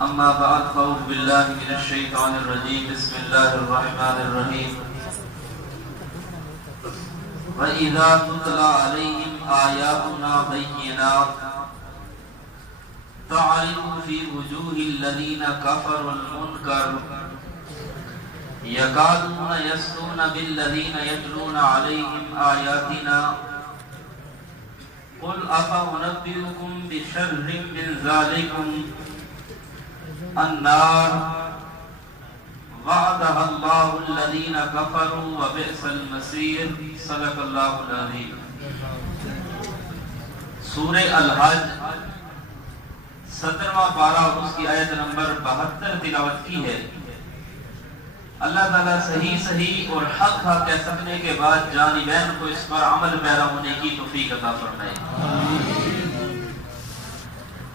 أما بعد فأعوذ بالله من الشيطان الرجيم بسم الله الرحمن الرحيم وإذا تتلى عليهم آياتنا بينات تعرف في وجوه الذين كفروا المنكر يكادون يسطون بالذين يتلون عليهم آياتنا قل أفأنبئكم بشر من ذلكم النار وعدها الله الذين كفروا وبئس المصير صدق الله العظيم. سورہ الحج 17واں پارہ اور اس کی آیت نمبر 72 تلاوت کی ہے. اللہ تعالیٰ صحیح اور حق کہہ سکنے کے بعد جانبین کو اس پر عمل پیرا ہونے کی توفیق عطا فرمائے.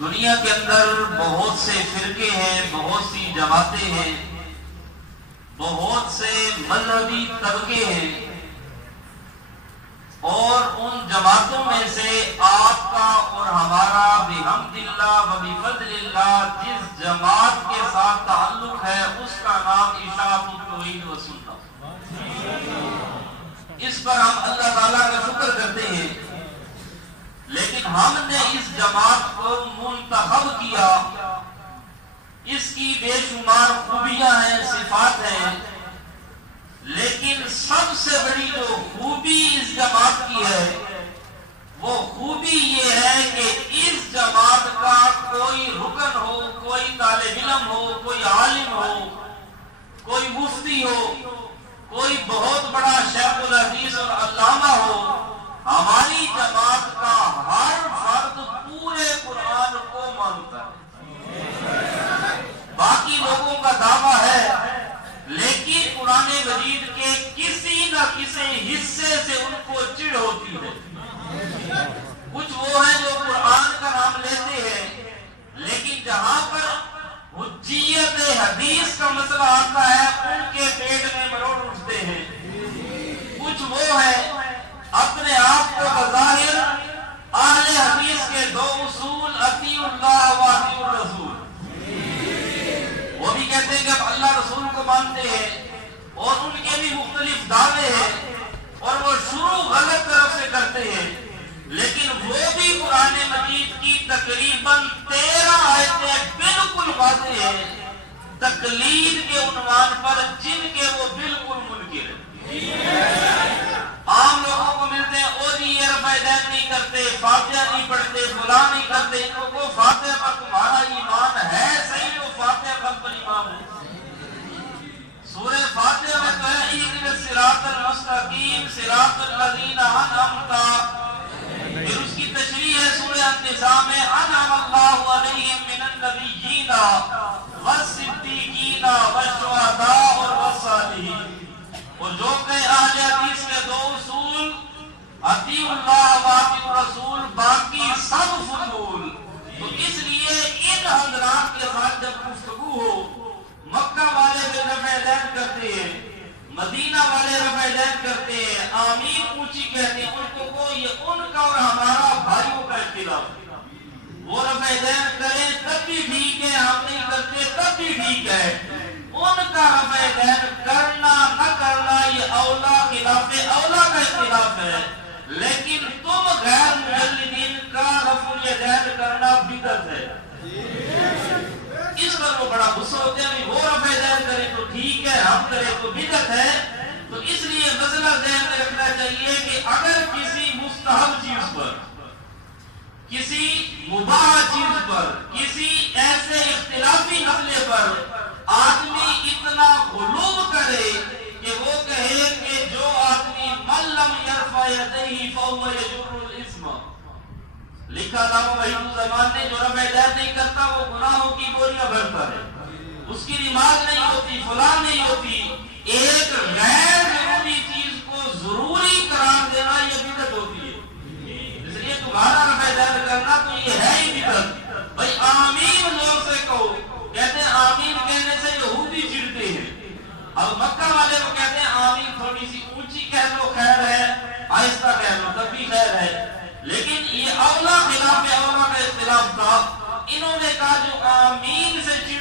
دنیا کے اندر بہت سے فرقے ہیں، بہت سی جماعتیں ہیں، بہت سے مذہبی طبقے ہیں، اور ان جماعتوں میں سے آپ کا اور ہمارا بحمد اللہ و بفضل اللہ جس جماعت کے ساتھ تعلق ہے اس کا نام اشاعت التوحید و سنت. اس پر ہم اللہ تعالیٰ کا شکر کرتے ہیں، لیکن ہم نے اس جماعت کو منتخب کیا. اس کی بے شمار خوبیاں ہیں، صفات ہیں، لیکن سب سے بڑی جو خوبی اس جماعت کی ہے وہ خوبی یہ ہے کہ اس جماعت کا کوئی رکن ہو، کوئی طالب علم ہو، کوئی عالم ہو، کوئی مفتی ہو، کوئی بہت بڑا شیخ الحدیث اور علامہ ہو، ہماری جماعت کا ہر فرد پورے قرآن کو مانتا ہے. باقی لوگوں کا دعویٰ ہے لیکن قرآن مجید کے کسی نہ کسی حصے سے ان کو چڑ ہوتی ہے. کچھ وہ ہیں جو قرآن کا نام لیتے ہیں لیکن جہاں پر حجیت حدیث کا مسئلہ آتا ہے ان کے پیٹ میں مروڑ اٹھتے ہیں. کچھ وہ ہیں اپنے آپ کو بظاہر اہل حدیث کے دو اصول اطیع اللہ و اطیع الرسول، وہ بھی کہتے ہیں کہ ہم اللہ رسول کو مانتے ہیں، اور ان کے بھی مختلف دعوے ہیں اور وہ شروع غلط طرف سے کرتے ہیں. لیکن وہ بھی قرآن مجید کی تقریباً 13 آیتیں بالکل واضح ہیں تقلید کے عنوان پر جن کے وہ بالکل منکر ہیں. عام لوگوں کو ملتے ہیں او جی یہ رفع دین نہیں کرتے، فاتحہ نہیں پڑھتے، فلاں نہیں کرتے، ان کو فاتحہ پر تمہارا ایمان ہے صحیح تو فاتحہ خلف الامام ہو. سورہ فاتحہ میں تو ہے اہدنا الصراط المستقیم صراط الذین انعمت، پھر اس کی تشریح ہے سورہ النساء میں انعم اللہ علیہم من النبیین والصدیقین والشہداء والصالحین. اور جو کہ اہل حدیث کے دو اصول اطیع اللہ و اطیع الرسول، باقی سب فضول. تو اس لیے ان حضرات کے ساتھ جب گفتگو ہو، مکہ والے بھی رفع دین کرتے ہیں، مدینہ والے رفع دین کرتے ہیں، آمین اونچی کہتے ہیں، ان کو یہ ان کا اور ہمارا بھائیوں کا اختلاف ہے. وہ رفع دین کریں تب بھی ٹھیک ہے، ہم نہیں کرتے تب بھی ٹھیک ہے. ان کا رفع دین کرنا نہ کرنا یہ اولا خلاف اولا کا اختلاف ہے، لیکن تم غیر مجلدین کا رفع دین کرنا بدعت ہے. اس پر وہ بڑا غصہ ہوتے ہیں، وہ رفع دین کرے تو ٹھیک ہے، ہم کرے تو بدعت ہے. تو اس لیے مسئلہ ذہن میں رکھنا چاہیے کہ اگر کسی مستحب چیز پر، کسی مباح چیز پر، کسی ایسے اختلافی مسئلے پر آدمی اتنا غلو کرے کہ وہ کہے کہ جو آدمی من لم یرفع یدیہ فہو یجر الاسم، لکھا علامہ وحید الزمان نے جو رفع دین نہیں کرتا وہ گناہوں کی بوریاں بھرتا ہے، اس کی نماز نہیں ہوتی، فلاں نہیں ہوتی. ایک غیر ضروری چیز کو ضروری قرار دینا یہ بدعت ہوتی ہے. اس لیے تمہارا رفع دین کرنا تو یہ ہے ہی بدعت. بھائی آمین زور سے کہو، کہتے ہیں آمین کہنے سے یہودی چڑھتے ہیں. اب مکہ والے کو کہتے ہیں آمین تھوڑی سی اونچی کہہ لو خیر ہے، آہستہ کہہ لو تب بھی خیر ہے. لیکن یہ اولا خلاف اولا کا اختلاف تھا. انہوں نے کہا جو آمین سے چڑھ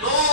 2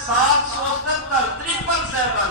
777 777,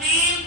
3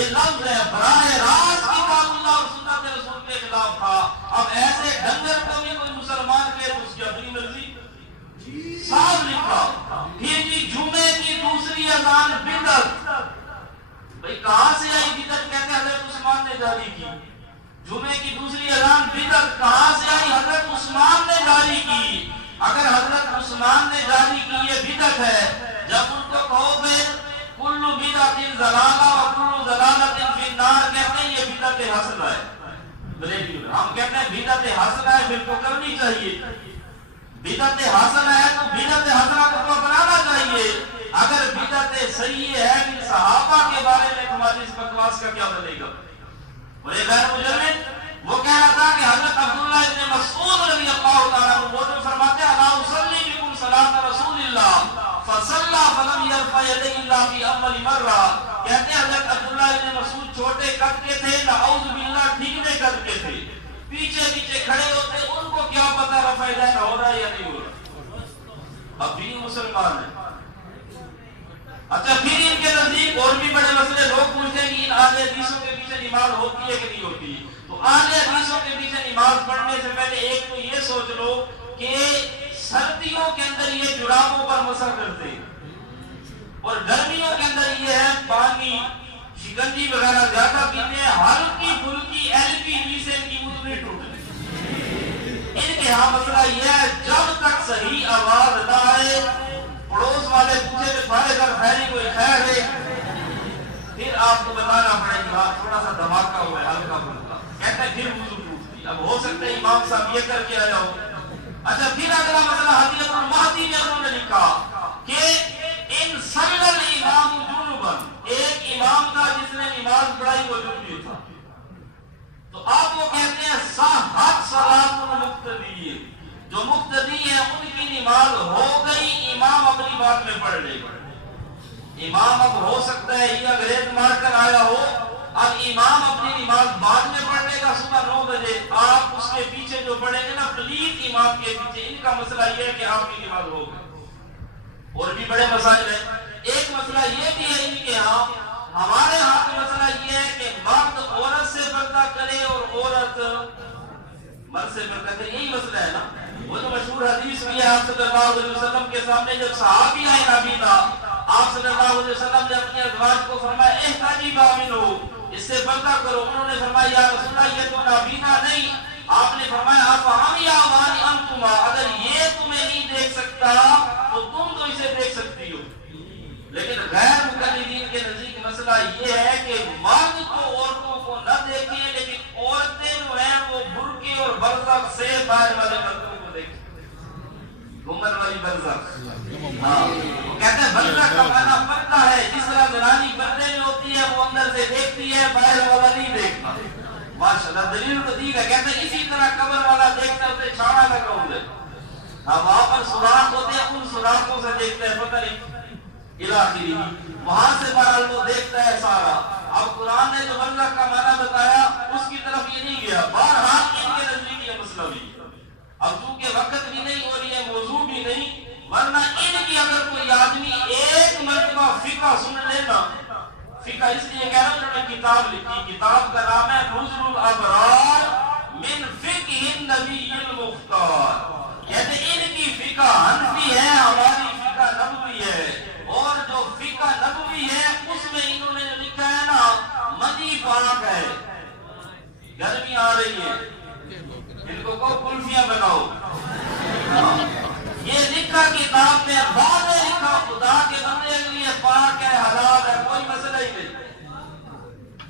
یہ لفظ ہے براہ راست کتاب اللہ اور سنت رسول کے خلاف تھا. اب ایسے ڈنگر کو بھی کوئی مسلمان کے اس کی اپنی مرضی صاف لکھا. پھر جی جمعے کی دوسری اذان بدعت، بھائی کہاں سے آئی بدعت؟ کہتے حضرت عثمان نے جاری کی. جمعے کی دوسری اذان بدعت کہاں سے آئی؟ حضرت عثمان نے جاری کی. اگر حضرت عثمان نے جاری کی یہ بدعت ہے، جب ان کو کہو پھر کل بدعت ضلالہ و کل ضلالۃ فی النار، کہتے ہیں یہ بدعت حسنہ ہے. ہم کہتے ہیں بدعت حسنہ ہے، پھر تو کرنی چاہیے. بدعت حسنہ ہے تو بدعت حسنہ کو تو اپنانا چاہیے. اگر بدعت صحیح ہے کہ صحابہ کے بارے میں تمہاری اس بکواس کا کیا بنے گا؟ اور ایک غیر مجرد وہ کہہ رہا تھا کہ حضرت عبداللہ ابن مسعود رضی اللہ تعالیٰ عنہ وہ جو فرماتے ہیں الا اصلی بکم صلاۃ رسول اللہ فصلی فلم یرفع یدیہ الا فی اول مرہ، کہتے ہیں حضرت عبداللہ ابن مسعود چھوٹے قد کے تھے، نعوذ باللہ ٹھیکنے قد کے تھے، پیچھے پیچھے کھڑے ہوتے، ان کو کیا پتا رفع یدین ہو رہا ہے یا نہیں ہو رہا. اب بھی مسلمان ہیں. اچھا پھر ان کے نزدیک اور بھی بڑے مسئلے. لوگ پوچھتے ہیں کہ ان اہل حدیثوں کے پیچھے نماز ہوتی ہے کہ نہیں ہوتی. تو اہل حدیثوں کے پیچھے نماز پڑھنے سے پہلے ایک تو یہ سوچ لو کہ سردیوں کے اندر یہ جرابوں پر مسح کرتے ہیں اور گرمیوں کے اندر یہ ہے پانی شکنجی وغیرہ زیادہ پیتے ہیں. ہلکی پھلکی LPG سے ان کی وضو نہیں ٹوٹتی. ان کے ہاں مسئلہ یہ ہے جب تک صحیح آواز نہ آئے، پڑوس والے پوچھے کہ تمہارے گھر خیری کوئی خیر ہے، پھر آپ کو بتانا پڑے گا ہاں تھوڑا سا دھماکہ ہوا ہے ہلکا پھلکا، کہتے ہیں پھر وضو ٹوٹتی. اب ہو سکتا ہے امام صاحب یہ کر کے آیا ہو. اچھا پھر اگلا مسئلہ حدیث المہدی میں انہوں نے لکھا کہ ان صلی الامام جنبا، ایک امام تھا جس نے نماز پڑھائی وہ جنبی تھا. تو آپ وہ کہتے ہیں صحت صلاۃ المقتدی، جو مقتدی ہے ان کی نماز ہو گئی، امام اپنی بات میں پڑھ لے گا. امام اب ہو سکتا ہے یہ انگریز مار کر آیا ہو، اب امام اپنی نماز بعد میں پڑھ لے گا صبح 9 بجے، آپ اس کے پیچھے جو پڑھیں گے نا پلیز امام کے پیچھے. ان کا مسئلہ یہ ہے کہ آپ کی نماز ہو گئی. اور بھی بڑے مسائل ہیں. ایک مسئلہ یہ بھی ہے ان کے ہاں، ہمارے ہاں کا مسئلہ یہ ہے کہ مرد عورت سے پردہ کرے اور عورت مرد سے پردہ کرے. یہی مسئلہ ہے نا. وہ جو مشہور حدیث بھی ہے آپ صلی اللہ علیہ وسلم کے سامنے جب صحابی آئے نابینا، آپ صلی اللہ علیہ وسلم نے اپنی ازواج کو فرمایا احتجبا منہ، اس سے پردہ کرو. انہوں نے فرمایا یا رسول اللہ یہ تو نابینا نہیں. آپ نے فرمایا افہم یا وانی انتما، اگر یہ تمہیں نہیں دیکھ سکتا تو تم تو اسے دیکھ سکتی ہو. لیکن غیر مقلدین کے نزدیک مسئلہ یہ ہے کہ مرد تو عورتوں کو نہ دیکھیں، لیکن عورتیں جو ہیں وہ برقع اور برزخ سے باہر والے مردوں کو دیکھیں. گھمن والی برزخ، ہاں وہ کہتے ہیں برزخ کا معنی پردہ ہے. جس طرح زنانی پردے میں ہوتی ہے وہ اندر سے دیکھتی ہے، باہر والا نہیں دیکھتا. ماشاءاللہ دلیل تو ٹھیک ہے. کہتے ہیں اسی طرح قبر والا دیکھتا ہے اسے چھانا لگا ہوا ہے. اب وہاں پر سوراخ ہوتے ہیں، ان سوراخوں سے دیکھتے ہیں پتہ نہیں الہی، وہاں سے بہرحال وہ دیکھتا ہے سارا. اب قرآن نے جو برزخ کا معنی بتایا اس کی طرف یہ نہیں گیا. بہرحال ان کے نزدیک یہ مسئلہ بھی. اب چونکہ وقت بھی نہیں اور یہ موضوع بھی نہیں، ورنہ ان کی اگر کوئی آدمی ایک مرتبہ فقہ سن لینا، فقہ اس لیے کہہ رہا ہوں انہوں نے کتاب لکھی، کتاب کا نام ہے نزل الابرار من فقہ النبی المختار. کہتے ان کی فقہ حنفی ہے، ہماری فقہ نبوی ہے. اور جو فقہ نبوی ہے اس میں انہوں نے جو لکھا ہے نا مدی پاک ہے. گرمی آ رہی ہے، ان کو کلفیاں بناؤ. یہ لکھا کتاب میں واضح لکھا خدا کے بندے کے لیے پاک ہے، حلال ہے، کوئی مسئلہ ہی نہیں.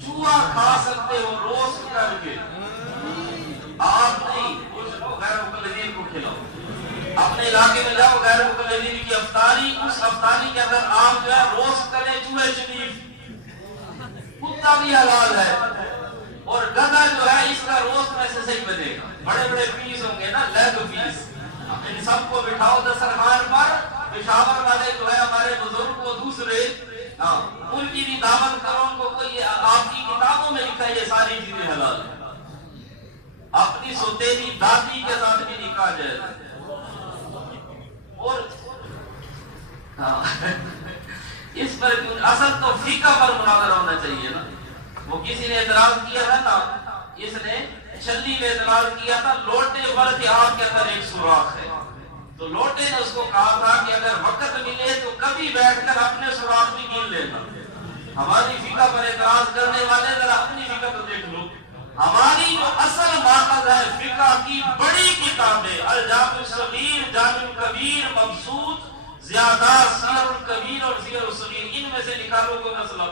چوہا کھا سکتے ہو روسٹ کر کے، آپ نہیں. کچھ لوگ غیر مقلدین کو کھلاؤ. اپنے علاقے میں جاؤ غیر مقلدین کی افطاری، اس افطاری کے اندر آپ جو ہے روسٹ کرے چوہے شریف. کتا بھی حلال ہے اور گدھا جو ہے اس کا روسٹ میں سے صحیح بنے گا. بڑے بڑے پیس ہوں گے نا، لیگ پیس. ان سب کو بٹھاؤ دسترخوان پر. پشاور والے جو ہے ہمارے بزرگ کو دوسرے ان کی بھی دعوت کرو. ان کو کوئی آپ کی کتابوں میں لکھا ہے یہ ساری چیزیں حلال ہیں. اپنی سوتیلی دادی کے ساتھ بھی نکاح جائز ہے. اور اس پر اصل تو فقہ پر مناظرہ ہونا چاہیے نا. وہ کسی نے اعتراض کیا تھا نا، اس نے چھلی میں اعتراض کیا تھا لوٹے بھر کے آگ کے اندر ایک سوراخ ہے، تو لوٹے نے اس کو کہا تھا کہ اگر وقت ملے تو کبھی بیٹھ کر اپنے سوراخ بھی گن لینا۔ ہماری فقہ پر اعتراض کرنے والے ذرا اپنی فقہ تو دیکھ لو، ہماری جو اصل ماخذ ہے فقہ کی بڑی کتابیں الجامع الصغیر، جامع الکبیر، مبسوط، زیادہ، سیر الکبیر اور سیر الصغیر، ان میں سے نکالو کوئی مسئلہ،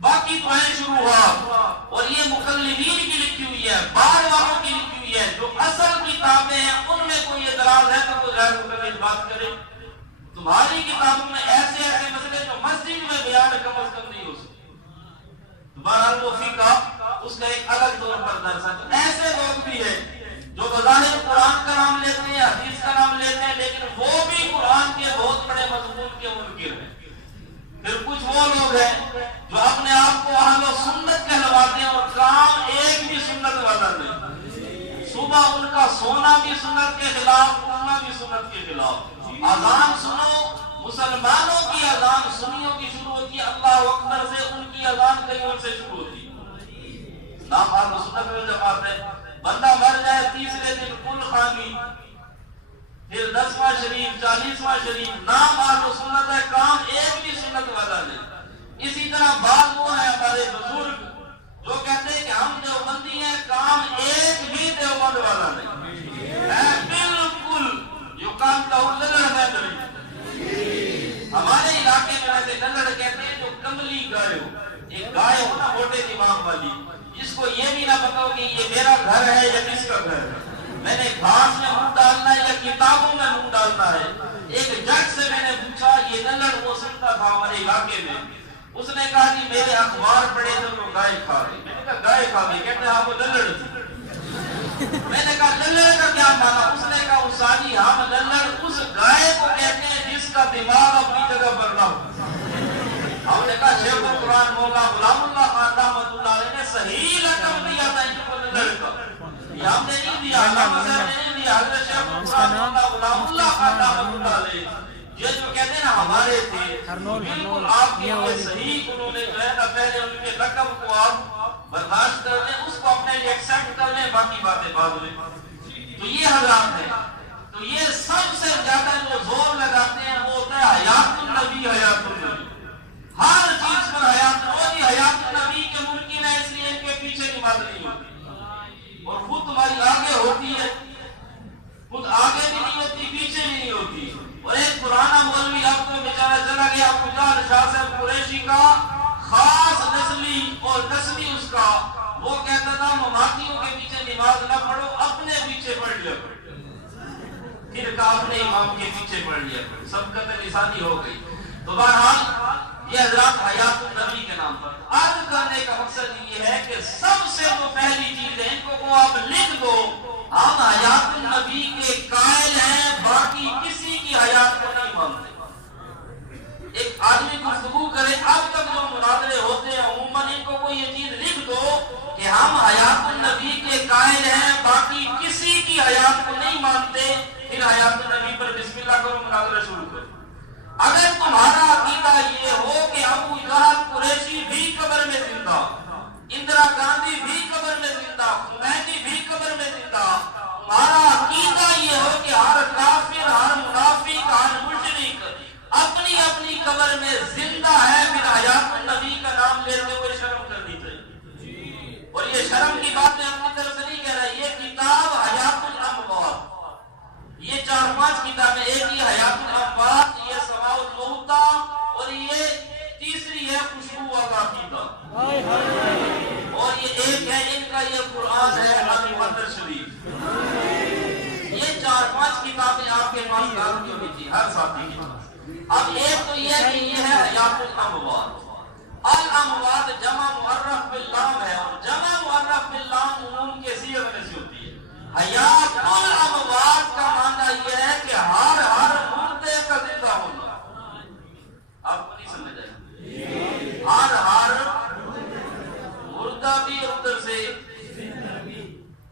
باقی تو ہے شروحات، اور یہ مقلدین کی لکھی ہوئی ہے، بعد والوں کی لکھی ہوئی ہے، جو اصل کتابیں ہیں ان میں کوئی اعتراض ہے تو کوئی غیر مقلد بات کرے۔ تمہاری کتابوں میں ایسے ایسے مسئلے جو مسجد میں بیان کم از کم نہیں ہو سکتے، بہرحال وہ فقہ اس کا ایک الگ طور پر درس ہے۔ تو ایسے لوگ بھی ہیں جو بظاہر قرآن کا نام لیتے ہیں، حدیث کا نام لیتے ہیں، لیکن وہ بھی قرآن کے بہت بڑے مضمون کے منکر ہیں۔ پھر کچھ وہ لوگ ہیں جو اپنے آپ کو اہل سنت کہلواتے ہیں اور کام ایک بھی سنت والا نہیں، صبح ان کا سونا بھی سنت کے خلاف، اٹھنا بھی سنت کے خلاف، اذان سنو، مسلمانوں کی اذان سنیوں کی شروع ہوتی ہے اللہ اکبر سے، ان کی اذان کہیں اور سے شروع ہوتی ہے۔ نام اہل سنت والجماعت ہے، بندہ مر جائے تیسرے دن کل خانی، پھر 10واں شریف، 40واں شریف، نام اہل سنت ہے، کام ایک بھی سنت والا نہیں۔ اسی طرح بعض وہ ہیں ہمارے بزرگ جو کہتے ہیں کہ ہم دیوبندی ہیں، کام ایک بھی دیوبند والا نہیں ہے، بالکل جو کام کا للڑ ہے نہیں۔ ہمارے علاقے میں ویسے للڑ کہتے ہیں جو کملی گائے ہو، ایک گائے ہو نا موٹے دماغ والی، جس کو یہ بھی نہ پتا ہو کہ یہ میرا گھر ہے یا کس کا گھر ہے، میں نے گھاس میں منہ ڈالنا ہے یا کتابوں میں منہ ڈالنا ہے۔ ایک جج سے میں نے پوچھا، یہ للڑ وہ سنتا تھا ہمارے علاقے میں، اس نے کہا کہ میرے اخبار پڑھے تو وہ گائے کھا گئے۔ میں نے کہا گائے کھا گئے؟ کہتے ہیں وہ للڑ تھی۔ میں نے کہا للڑ کا کیا مانا؟ اس نے کہا اسانی ہم للڑ اس گائے کو کہتے ہیں جس کا دماغ اپنی جگہ پر نہ ہو۔ ہم نے کہا شیخ القرآن مولا غلام اللہ خان رحمۃ اللہ علیہ نے صحیح لقب دیا تھا ان کو للڑ کا، یہ ہم نے نہیں دیا، علامہ صاحب نے نہیں دیا، حضرت شیخ القرآن مولا غلام اللہ خان رحمۃ اللہ علیہ یہ جو کہتے ہیں نا ہمارے تھے، بالکل آپ کے لیے صحیح، انہوں نے جو ہے نا پہلے ان کے لقب کو آپ برداشت کر لیں، اس کو اپنے لیے ایکسپٹ کر لیں، باقی باتیں بعد میں۔ تو یہ حضرات ہیں، تو یہ سب سے زیادہ جو زور لگاتے ہیں وہ ہوتا ہے حیات النبی، حیات النبی، ہر چیز پر حیات، اور یہ حیات النبی کے ممکن ہے، اس لیے ان کے پیچھے نماز نہیں ہوتی، اور خود تمہاری آگے ہوتی ہے، خود آگے بھی نہیں ہوتی، پیچھے بھی نہیں ہوتی۔ اور ایک پرانا مولوی آپ کو بیچارہ چلا گیا، پجار شاہ صاحب قریشی کا خاص نسلی اور نسلی اس کا، وہ کہتا تھا مماتیوں کے پیچھے نماز نہ پڑھو، اپنے پیچھے پڑھ لیا کرو، پھر کہا اپنے امام کے پیچھے پڑھ لیا کرو، سبقت لسانی ہو گئی۔ تو بہرحال یہ حضرات حیات النبی کے نام پر عرض کرنے کا مقصد یہ ہے کہ سب سے جو پہلی چیز ہے، ان کو آپ لکھ دو، ہم حیات النبی کے قائل ہیں، باقی کسی کی حیات کو نہیں مانتے۔ ایک آدمی گفتگو کرے، اب تک جو مناظرے ہوتے ہیں عموماً ان کو کوئی یہ چیز لکھ دو کہ ہم حیات النبی کے قائل ہیں، باقی کسی کی حیات کو نہیں مانتے، پھر حیات النبی پر بسم اللہ کرو، مناظرہ شروع کرو۔ اگر تمہارا عقیدہ یہ ہو کہ ابو جہل قریشی بھی قبر میں زندہ، اندرا گاندھی بھی قبر میں زندہ، خمینی بھی قبر میں زندہ، تمہارا عقیدہ یہ ہو کہ ہر کافر، ہر منافق، ہر مشرک اپنی اپنی قبر میں زندہ ہے، پھر حیات النبی کا نام لیتے ہوئے شرم کرنی چاہیے۔ اور یہ شرم کی بات میں اپنی طرف سے نہیں کہہ رہا، یہ کتاب حیات الاموات، یہ 4-5 کتابیں، ایک یہ حیات الاموات، یہ سماع الموتى، اور یہ تیسری ہے خوشبو والعقیدہ، اور یہ ایک ہے ان کا یہ قرآن ہے المنظر شریف۔ یہ 4-5 کتابیں آپ کے پاس ڈال کی ہوئی تھی ہر ساتھی کی۔ اب ایک تو یہ کہ یہ ہے حیات الاموات، الاموات جمع معرف باللام ہے، اور جمع معرف باللام عموم کے صیغے میں سے ہوتی ہے۔ حیات الاموات کا معنی یہ ہے کہ ہر مردے کا زندہ ہونا۔ آپ کو نہیں سمجھ آئے؟ ہر مردہ بھی اور ادھر سے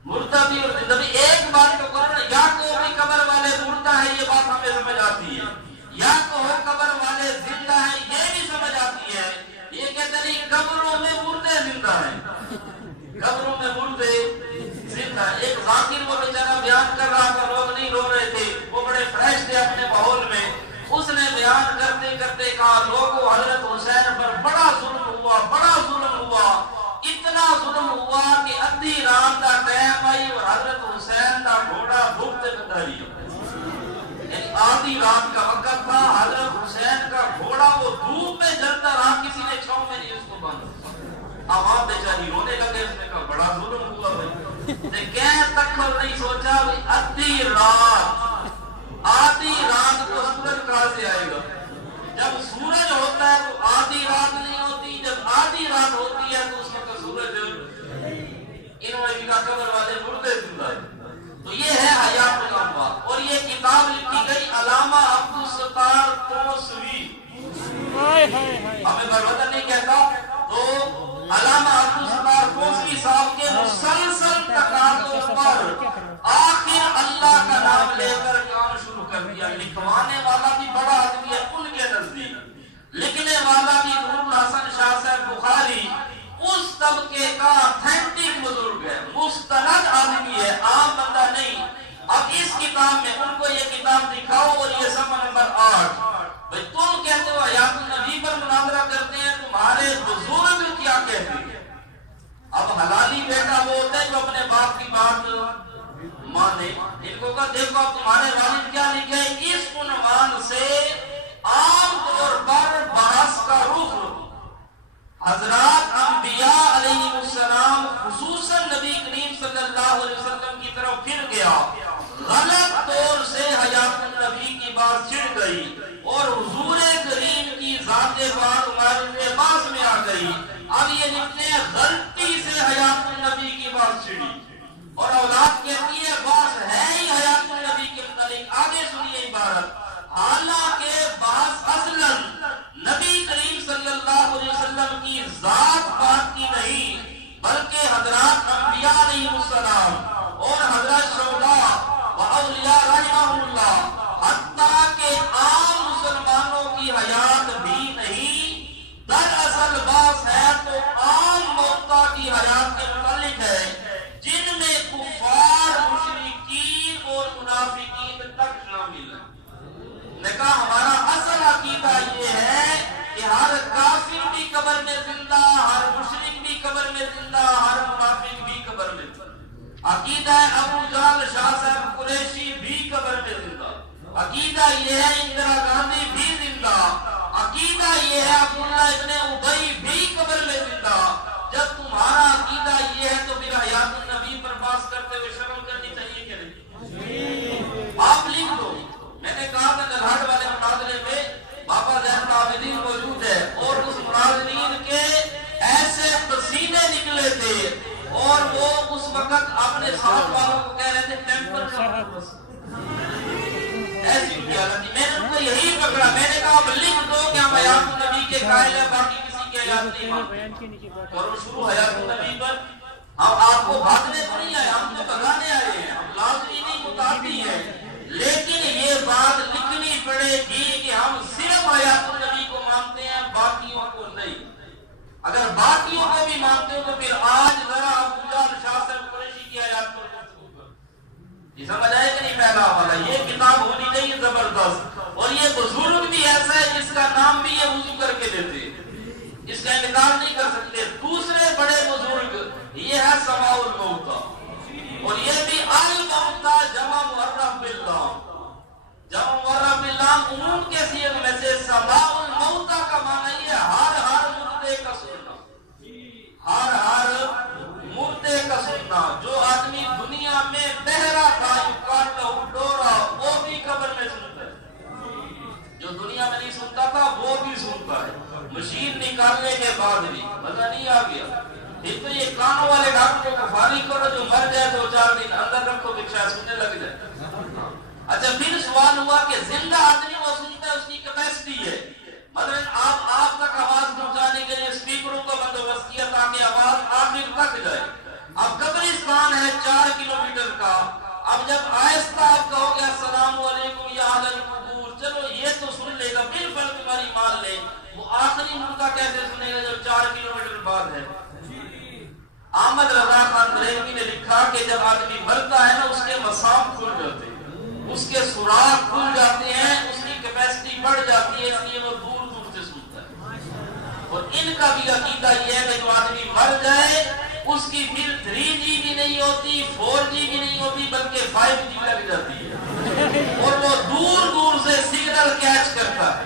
مردہ بھی اور زندہ بھی، ایک بات تو کرو نا، یا تو بھی قبر والے مردہ ہے، یہ بات ہمیں سمجھ آتی ہے، یا تو قبر والے زندہ ہیں، یہ بھی سمجھ آتی ہے۔ یہ کہتے نہیں قبروں میں مردے زندہ ایسے اپنے ماحول میں اس نے بیان کرتے کرتے کہا لوگوں حضرت حسین پر بڑا ظلم ہوا، بڑا ظلم ہوا، اتنا ظلم ہوا کہ ادھی رات کا ٹائم آئی اور حضرت حسین کا گھوڑا بھوکتے بنداری یعنی آدھی رات کا وقت تھا، حضرت حسین کا گھوڑا وہ دھوپ میں جلتا رہا، کسی نے چھاؤں میں نہیں اس کو باندھا۔ عوام بیچاری رونے لگے، اس نے کہا بڑا ظلم ہوا بھائی، کیا تک نہیں سوچا آدھی رات کو سورج کہاں سے آئے گا؟ جب سورج ہوتا ہے تو آدھی رات نہیں ہوتی، جب آدھی رات ہوتی ہے تو اس وقت سورج انہوں نے کہا قبر والے مردے زندہ ہے۔ تو یہ ہے حیات الاموات، اور یہ کتاب لکھی گئی علامہ عبدالستار توسوی، ہمیں بروتن نہیں کہتا، تو علامہ عبدالستار توسوی صاحب کے مسلسل تقاضوں پر آخر اللہ کا نام لے کر کام شروع کر دیا۔ لکھوانے والا بھی بڑا آدمی ہے ان کے نزدیک، لکھنے والا بھی نور الحسن شاہ صاحب بخاری اس طبقے کا اتھینٹک بزرگ ہے، مستند آدمی ہے، عام بندہ نہیں۔ اب اس کتاب میں ان کو یہ کتاب دکھاؤ اور یہ صفحہ نمبر 8، بھئی تم کہتے ہو حیات النبی پر مناظرہ کرتے ہیں، تمہارے بزرگ کیا کہتے ہیں؟ اب حلالی بیٹا وہ ہوتا ہے جو اپنے باپ کی بات مانے۔ ان کو کہا دیکھو اب تمہارے والد کیا لکھے، اس عنوان سے عام طور پر بحث کا رخ حضرات انبیاء علیہ السلام خصوصاً نبی کریم صلی اللہ علیہ وسلم کی طرف پھر گیا، غلط طور سے حیات النبی کی بات چھڑ گئی اور حضور کریم کی ذات پاک ہمارے لباس میں آ گئی۔ اب یہ لکھتے ہیں غلطی سے حیات النبی کی بات چھڑی، اور اولاد کہتی ہے بات ہے ہی حیات النبی کے متعلق۔ آگے سنیے عبارت، حالانکہ بات اصلاً نبی کریم صلی اللہ علیہ وسلم کی ذات پاک کی نہیں، بلکہ حضرات انبیاء علیہ السلام اور حضرت شہداء و اولیاء رحمہ اللہ، حتیٰ کہ عام مسلمانوں کی حیات بھی نہیں، دراصل بات ہے تو عام موتا کی حیات کے متعلق ہے، جن میں کفار، مشرکین اور منافقین تک شامل ہیں۔ نے کہا ہمارا اصل عقیدہ یہ ہے کہ ہر کافر بھی قبر میں زندہ، ہر مشرک بھی قبر میں زندہ، ہر منافق بھی قبر میں زندہ۔ عقیدہ ہے ابو جہل شاہ صاحب قریشی بھی قبر میں زندہ، عقیدہ یہ ہے اندرا گاندھی بھی زندہ، عقیدہ یہ ہے عبداللہ ابن ابی بھی قبر میں زندہ۔ جب تمہارا عقیدہ یہ ہے تو پھر حیات النبی پر بات کرتے ہوئے شرم کرنی چاہیے کہ نہیں؟ آپ لکھ دو، میں نے کہا تھا نلہٹ والے مناظرے میں بابا زین العابدین موجود ہے اور اس مناظرین کے ایسے پسینے نکلے تھے اور وہ اس وقت اپنے ساتھ والوں کو کہہ رہے تھے ٹیمپر کا ایسی حالت تھی۔ میں نے ان کو یہی پکڑا، میں نے کہا اب لکھ دو کہ ہم حیات النبی کے قائل ہیں، باقی کسی کی حیات نہیں مانتے۔ کرو شروع حیات النبی پر، ہم آپ کو بھاگنے تو نہیں آئے، ہم تو بھگانے آئے ہیں، ہم لازمی متعدی ہیں، لیکن یہ بات لکھنی پڑے گی کہ ہم صرف حیات النبی کو مانتے ہیں، باقیوں کو نہیں۔ اگر باقیوں کو بھی مانتے ہو تو پھر آج ذرا ابو جہل شاہ صاحب قریشی کی حیات پر گفتگو کرو۔ یہ سمجھ آئے کہ نہیں؟ پہلا والا یہ کتاب ہونی چاہیے زبردست، اور یہ بزرگ بھی ایسا ہے جس کا نام بھی یہ وضو کر کے دیتے، اس کا انکار نہیں کر سکتے۔ دوسرے بڑے بزرگ یہ ہے سماع الموتى، اور یہ بھی الموتى جمع معرف باللہ، جمع معرف باللہ عموم کے صیغ میں سے سماع الموتى کا معنی یہ ہر مردے کا سننا، ہر مردے کا سننا۔ جو آدمی دنیا میں بہرا تھا ڈورا وہ بھی قبر میں سنتا ہے، جو دنیا میں نہیں سنتا تھا وہ بھی سنتا ہے، مشین نکالنے کے بعد بھی مزہ نہیں آ گیا۔ ایک تو یہ کانوں والے ڈاکٹروں کو فارغ کرو، جو مر جائے 2-4 دن اندر رکھو کہ شاید سننے لگ جائے۔ اچھا پھر سوال ہوا کہ زندہ آدمی وہ سنتا ہے، اس کی کیپیسٹی ہے، مثلا آپ تک آواز پہنچانے کے لیے اسپیکروں کا بندوبست کیا تاکہ آواز آخر تک جائے۔ اب قبرستان ہے 4 کلومیٹر کا، اب جب آہستہ آپ کہو گے السلام علیکم یا اہل القبور، چلو یہ تو سن لے گا، بالکل تمہاری مان لے، وہ آخری مردہ کیسے سنے گا جب 4 کلومیٹر بعد ہے؟ احمد رضا خان بریلوی نے لکھا کہ جب آدمی مرتا ہے نا اس کے مسام کھل جاتے ہیں، اس کے سوراخ کھل جاتے ہیں، اس کی کیپیسٹی بڑھ جاتی ہے، اس لیے وہ دور دور سے سنتا ہے۔ اور ان کا بھی عقیدہ یہ ہے کہ جو آدمی مر جائے اس کی پھر 3G بھی نہیں ہوتی، 4G بھی نہیں ہوتی، بلکہ 5G لگ جاتی ہے اور وہ دور دور سے سگنل کیچ کرتا ہے،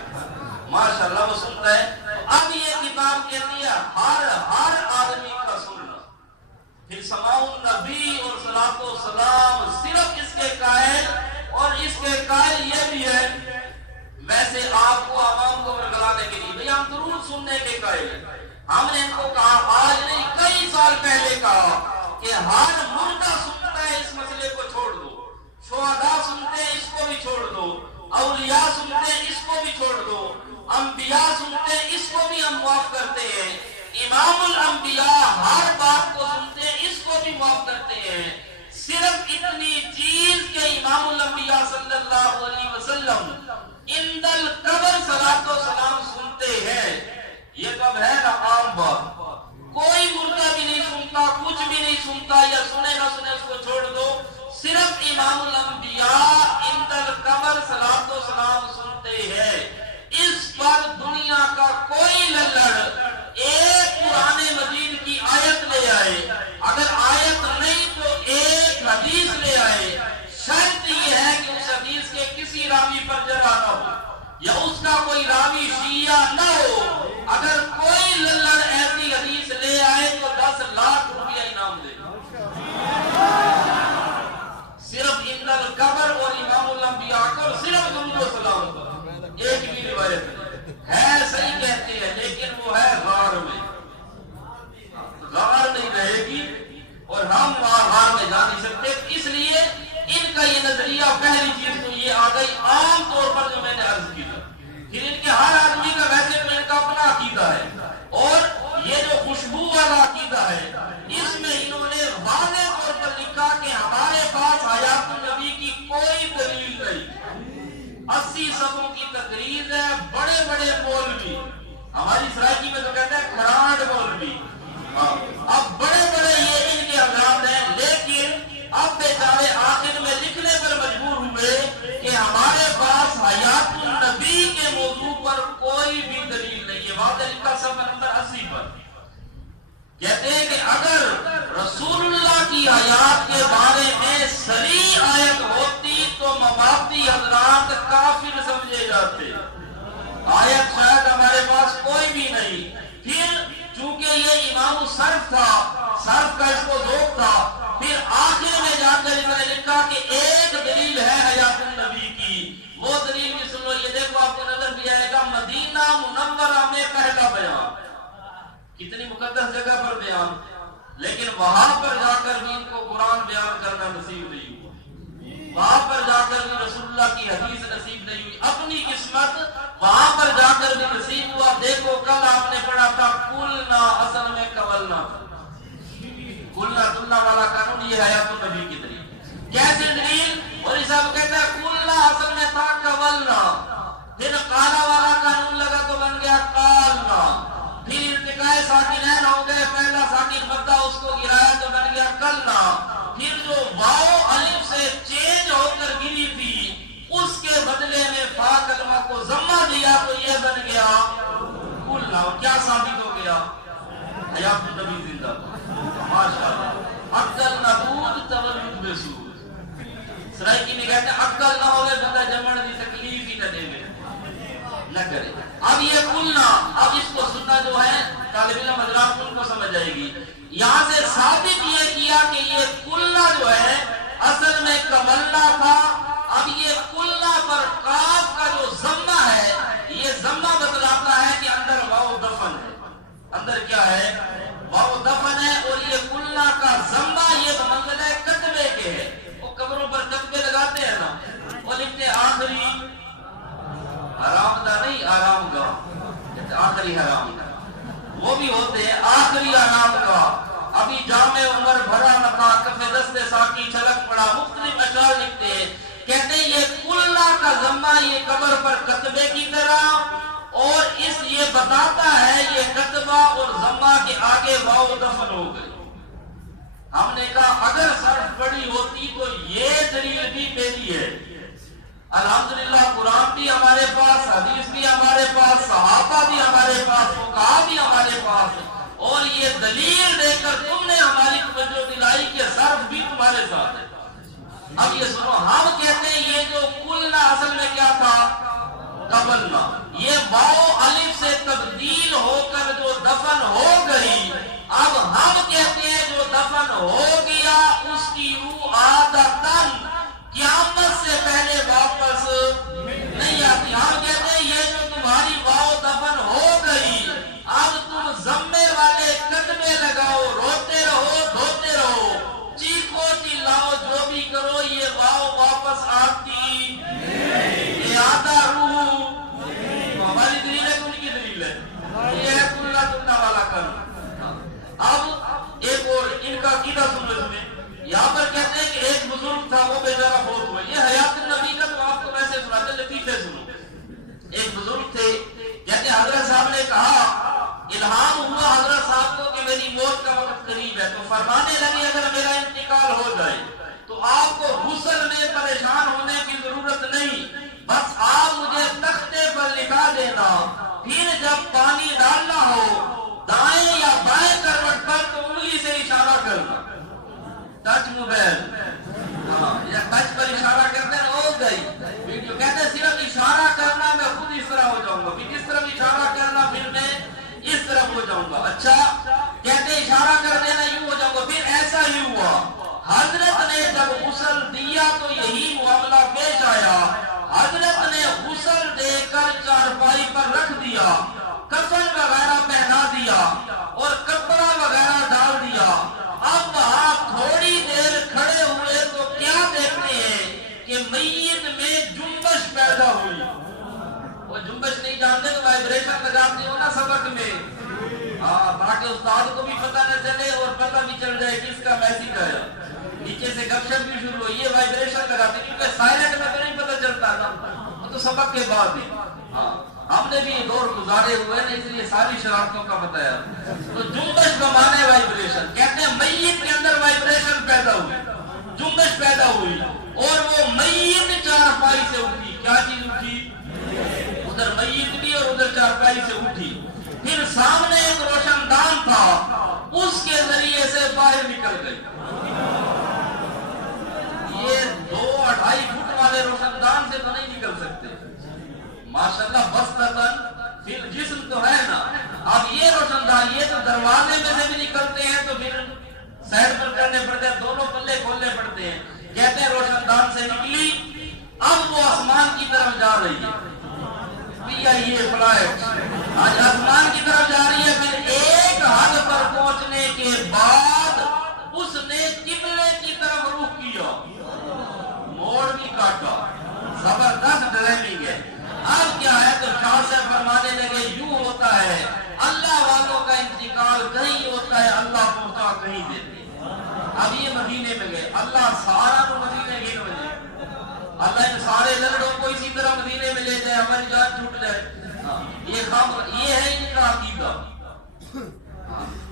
ماشاءاللہ وہ سنتا ہے۔ اب یہ کتاب کہتی ہے ہر آدمی کا سننا۔ پھر سماع النبی اور صلاۃ و سلام صرف اس کے قائل، اور اس کے قائل یہ بھی ہے، ویسے آپ کو عوام کو ورگلانے کے لیے بھئی ہم درود سننے کے قائل ہیں۔ ہم نے ان کو کہا آج نہیں کئی سال پہلے کہا کہ ہر مردہ سنتا ہے، اس مسئلے کو چھوڑ دو، شہداء سنتے ہیں اس کو بھی چھوڑ دو، اولیاء سنتے ہیں اس کو بھی چھوڑ دو، انبیاء سنتے ہیں اس کو بھی ہم معاف کرتے ہیں، امام الانبیاء ہر بات کو سنتے ہیں اس کو بھی معاف کرتے ہیں، صرف اتنی چیز کہ امام الانبیاء صلی اللہ علیہ وسلم عند القبر صلاۃ و سلام سنتے ہیں، یہ کب ہے نا عام بات، کوئی مردہ بھی نہیں سنتا، کچھ بھی نہیں سنتا، یا سنے نہ سنے اس کو چھوڑ دو، صرف امام الانبیاء عند القبر صلاۃ و سلام سنتے ہیں۔ اس پر دنیا کا کوئی للڑ ایک قرآن مجید کی آیت لے آئے، اگر آیت نہیں تو ایک حدیث لے آئے، شرط یہ ہے کہ اس حدیث کے کسی راوی پر جرح نہ ہو یا اس کا کوئی راوی شیعہ نہ ہو۔ اگر کوئی للڑ ایسی حدیث لے آئے تو 10 لاکھ روپیہ انعام دے، صرف عند القبر اور امام الانبیاء کو صرف درود و سلام پر۔ ایک بھی روایت ہے صحیح کہتے ہیں لیکن وہ ہے غار میں، غار نہیں رہے گی اور ہم غار میں جا نہیں سکتے، اس لیے ان کا یہ نظریہ پہلی چیز تو یہ آ گئی عام طور پر جو میں نے عرض کی تھا۔ پھر ان کے ہر آدمی کا ویسے تو ان کا اپنا عقیدہ ہے، اور یہ جو خوشبو والا عقیدہ ہے اس میں انہوں نے واضح طور پر لکھا کہ ہمارے پاس حیات النبی کی کوئی دلیل نہیں، 80 صفوں کی تقریر ہے، بڑے بڑے مولوی، ہماری سرائکی میں تو کہتے ہیں کھراڑ مولوی، اب بڑے بڑے یہ ان کے حضرات ہیں، لیکن اب بیچارے آخر میں لکھنے پر مجبور ہوئے کہ ہمارے پاس حیات النبی کے موضوع پر کوئی بھی دلیل نہیں ہے۔ واضح لکھا صفحہ نمبر 80 پر کہتے ہیں کہ اگر رسول اللہ کی حیات کے بارے میں صریح آیت ہوتی تو مبادی حضرات کافر سمجھے جاتے، آیت شاید ہمارے پاس کوئی بھی نہیں۔ پھر چونکہ یہ امام الصرف تھا، صرف کا اس کو ذوق تھا، پھر آخر میں جا کر انہوں نے لکھا کہ ایک دلیل ہے حیات النبی کی، وہ دلیل بھی سنو، یہ دیکھو آپ کو نظر بھی آئے گا، مدینہ منورہ میں پہلا بیان، کتنی مقدس جگہ پر بیان، لیکن وہاں پر جا کر بھی ان کو قرآن بیان کرنا نصیب نہیں ہوا، وہاں پر جا کر بھی رسول اللہ کی حدیث نصیب نہیں ہوئی، اپنی قسمت وہاں پر جا کر بھی نصیب ہوا۔ دیکھو کل آپ نے پڑھا تھا کلنا، اصل میں کولنا، کلنا دلنا والا قانون یہ حیات النبی کی دلیل، کیسے دلیل؟ اور اس صاحب کہتا ہے کلنا اصل میں تھا کولنا، پھر قالا والا قانون لگا تو بن گیا قالنا، پھر ارتقاء ساکنین ہو گئے، پہلا ساکن مدہ اس کو گرایا تو بن گیا کلنا، پھر جو واو الف سے چینج ہو کر گری تھی اس کے بدلے میں فا کلمہ کو ضمہ دیا تو یہ بن گیا کلنا، اور کیا ثابت ہو گیا؟ حیات النبی زندہ، ماشاءاللہ۔ عقل نبود تولد بسود، سرائکی میں کہتے ہیں عقل نہ ہوئے بندہ جمع دی تکلیف ہی نہ دے گئے نہ کرے۔ اب یہ کلنا، اب اس کو سننا جو ہے طالب علم حضرات ان کو سمجھ جائے گی، یہاں سے ثابت یہ کیا کہ یہ کلنا جو ہے اصل میں کولنا تھا۔ اب یہ کلنا پر قاف کا جو ضمہ ہے، یہ ضمہ بتلاتا ہے کہ اندر واو دفن ہے، اندر کیا ہے؟ واو دفن ہے، اور یہ کلنا کا ضمہ یہ بمنزلہ ہے کتبے کے ہے، وہ قبروں پر کتبے لگاتے ہیں نا، وہ لکھتے آخری حرام دا نہیں آرام گاہ، آخری حرام گاہ، وہ بھی ہوتے ہیں آخری آرام گاہ۔ ابھی جامع عمر بھرا نفا کفے دستے ساکی چھلک پڑا، مختلف اشعار لکھتے ہیں، کہتے ہیں یہ کلنا کا ضمہ یہ قبر پر کتبے کی طرح، اور اس یہ بتاتا ہے یہ کتبہ اور ضمہ کے آگے واو دفن ہو گئی۔ ہم نے کہا اگر صرف بڑی ہوتی تو یہ دلیل بھی میری ہے، الحمدللہ قرآن بھی ہمارے پاس، حدیث بھی ہمارے پاس، صحابہ بھی ہمارے پاس، فقہا بھی ہمارے پاس، اور یہ دلیل دے کر تم نے ہماری توجہ دلائی کہ ظرف بھی تمہارے ساتھ ہے۔ اب یہ سنو، ہم کہتے ہیں یہ جو قلنا اصل میں کیا تھا؟ قبلنا۔ یہ واو الف سے تبدیل ہو کر جو دفن ہو گئی، اب ہم کہتے ہیں جو دفن ہو گیا اس کی روح عادتاً قیامت سے پہلے واپس نہیں آتی۔ ہم کہتے ہیں یہ جو تمہاری واو دفن ہو گئی، اب تم ذمے والے قدمے لگاؤ، روتے رہو، دھوتے رہو، چیخو چلاؤ، جو بھی کرو، یہ واو واپس آتی یہ آدھا روح ہماری دلیل ہے، ان کی دلیل ہے، یہ ہے کلنا کلنا والا کرنا۔ اب ایک اور ان کا عقیدہ سن لو، یہاں پر کہتے ہیں کہ ایک بزرگ تھا، وہ بیچارہ فوت ہوا۔ یہ حیات النبی کا تو آپ کو ویسے سناتے، لطیفے سنو۔ ایک بزرگ تھے، کہتے ہیں حضرت صاحب نے کہا، الہام ہوا حضرت صاحب کو کہ میری موت کا وقت قریب ہے، تو فرمانے لگے اگر میرا انتقال ہو جائے تو آپ کو غسل میں پریشان ہونے کی ضرورت نہیں، بس آپ مجھے تختے پر لکھا دینا، پھر جب پانی ڈالنا ہو دائیں یا بائیں کروٹ پر تو انگلی سے اشارہ کرنا۔ ٹچ موبائل، ہاں یا ٹچ پر اشارہ کرتے ہیں، ہو گئی ویڈیو۔ کہتے ہیں صرف اشارہ کرنا، میں خود اس طرح ہو جاؤں گا، پھر اس طرف اشارہ کرنا، پھر میں اس طرف ہو جاؤں گا۔ اچھا، کہتے ہیں اشارہ کر دینا، یوں ہو جاؤں گا۔ پھر ایسا ہی ہوا، حضرت نے جب غسل دیا تو یہی معاملہ پیش آیا۔ حضرت نے غسل دے کر چارپائی پر رکھ دیا، کفن وغیرہ پہنا دیا اور کپڑا وغیرہ ڈال دیا۔ اب آپ تھوڑی دیر کھڑے ہوئے تو کیا دیکھتے ہیں کہ میت میں جنبش پیدا ہوئی۔ وہ جنبش نہیں جانتے تو وائبریشن لگاتے ہو نا سبق میں، ہاں، تاکہ استاد کو بھی پتہ نہ چلے اور پتہ بھی چل جائے کس کا میسج آیا۔ نیچے سے گپ شپ بھی شروع ہوئی، یہ وائبریشن لگاتے، کیونکہ سائلنٹ میں تو نہیں پتہ چلتا نا، وہ تو سبق کے بعد ہی۔ ہاں، ہم نے بھی دور گزارے ہوئے ہیں، اس لیے ساری شرارتوں کا بتایا۔ تو جنبش کا معنی ہے وائبریشن۔ کہتے ہیں میت کے اندر وائبریشن پیدا ہوئی، جنبش پیدا ہوئی، اور وہ میت چارپائی سے اٹھی۔ کیا چیز اٹھی؟ ادھر میت بھی اور ادھر چارپائی سے اٹھی۔ پھر سامنے ایک روشن دان تھا، اس کے ذریعے سے باہر نکل گئی۔ یہ 2-2.5 فٹ والے روشن دان سے تو نہیں نکل سکتے، ماشاءاللہ بستتاً پھر جسم تو ہے نا۔ اب یہ روشن دان، یہ تو دروازے میں سے بھی نکلتے ہیں تو پھر سائڈ پر کرنے پڑتے ہیں، دونوں پلے کھولنے پڑتے ہیں۔ کہتے ہیں روشن دان سے نکلی، اب وہ آسمان کی طرف جا رہی ہے، یہ فلائٹ آج آسمان کی طرف جا رہی ہے۔ پھر ایک حد پر پہنچنے کے بعد اس نے قبلے کی طرف رخ کیا، موڑ بھی کاٹا، زبردست ڈرائیونگ ہے۔ اب کیا ہے تو شاہ سے فرمانے لگے یوں ہوتا ہے، اللہ والوں کا انتقال کہیں ہوتا ہے، اللہ پہنچا کہیں دیتے۔ اب یہ مدینے میں گئے، اللہ سارا کو مدینے گئے وجہ، اللہ ان سارے لڑوں کو اسی طرح مدینے میں لے جائے، ہماری جان چھوٹ جائے۔ یہ ہے ان کا عقیدہ،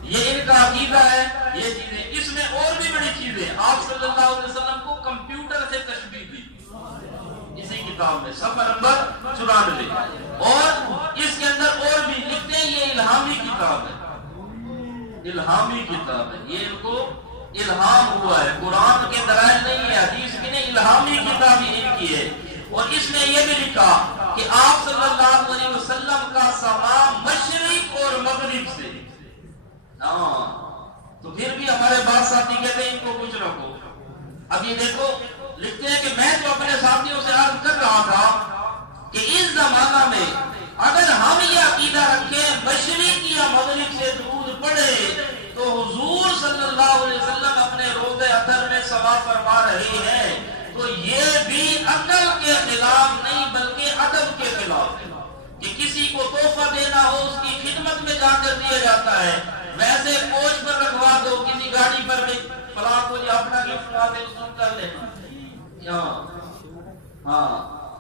یہ ان کا عقیدہ ہے۔ یہ چیزیں اس میں اور بھی بڑی چیزیں، آپ صلی اللہ علیہ وسلم کو کمپیوٹر سے تشبیہ دی اسی کتاب میں، صفحہ نمبر 94، اور اس کے اندر اور بھی لکھتے ہیں یہ الہامی کتاب ہے، الہامی کتاب ہے، یہ ان کو الہام ہوا ہے، قرآن کے دلائل نہیں ہے، حدیث کی نہیں، الہامی کتاب ہی ان کی ہے۔ اور اس میں یہ بھی لکھا کہ آپ صلی اللہ علیہ وسلم کا سما مشرق اور مغرب سے۔ ہاں، تو پھر بھی ہمارے بات ساتھی کہتے ہیں ان کو کچھ رکھو۔ اب یہ دیکھو، لکھتے ہیں کہ میں تو اپنے ساتھیوں سے عرض کر رہا تھا کہ اس زمانہ میں اگر ہم یہ عقیدہ رکھیں مشرق یا مغرب سے درود پڑھے تو حضور صلی اللہ علیہ وسلم اپنے روضہ اطہر میں سما فرما رہے ہیں، تو یہ بھی عقل کے خلاف نہیں بلکہ ادب کے خلاف ہے کہ کسی کو تحفہ دینا ہو اس کی خدمت میں جا کر دیا جاتا ہے، ویسے کوچ پر رکھوا دو، کسی گاڑی پر بھی فلاں کو اپنا گفٹ دے اس کو کر لینا۔ ہاں،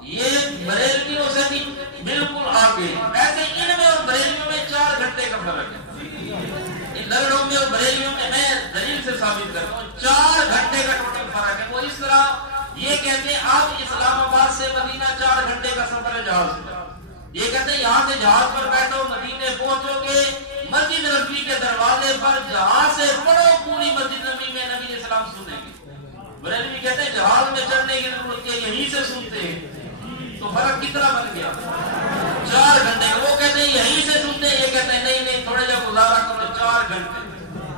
یہ بریلویوں سے بھی بالکل آگے، ویسے ان میں اور بریلویوں میں 4 گھنٹے کا فرق ہے، ان لڑوں میں اور بریلویوں میں میں دلیل سے ثابت کرتا ہوں 4 گھنٹے کا ٹوٹل فرق ہے۔ وہ اس طرح یہ کہتے ہیں اب اسلام آباد سے مدینہ 4 گھنٹے کا سفر ہے جہاز کا. یہ کہتے ہیں یہاں سے جہاز پر بیٹھو مدینے پہنچو گے مسجد نبوی کے دروازے پر جہاز سے پڑھو پوری مسجد نبوی میں نبی علیہ السلام سنیں گے. بریلوی کہتے ہیں جہاز میں چڑھنے کی ضرورت ہے یہیں سے سنتے ہیں. تو فرق کتنا بن گیا 4 گھنٹے. وہ کہتے ہیں یہیں سے سنتے ہیں, یہ کہتے ہیں نہیں تھوڑا جا گزارا کرو 4 گھنٹے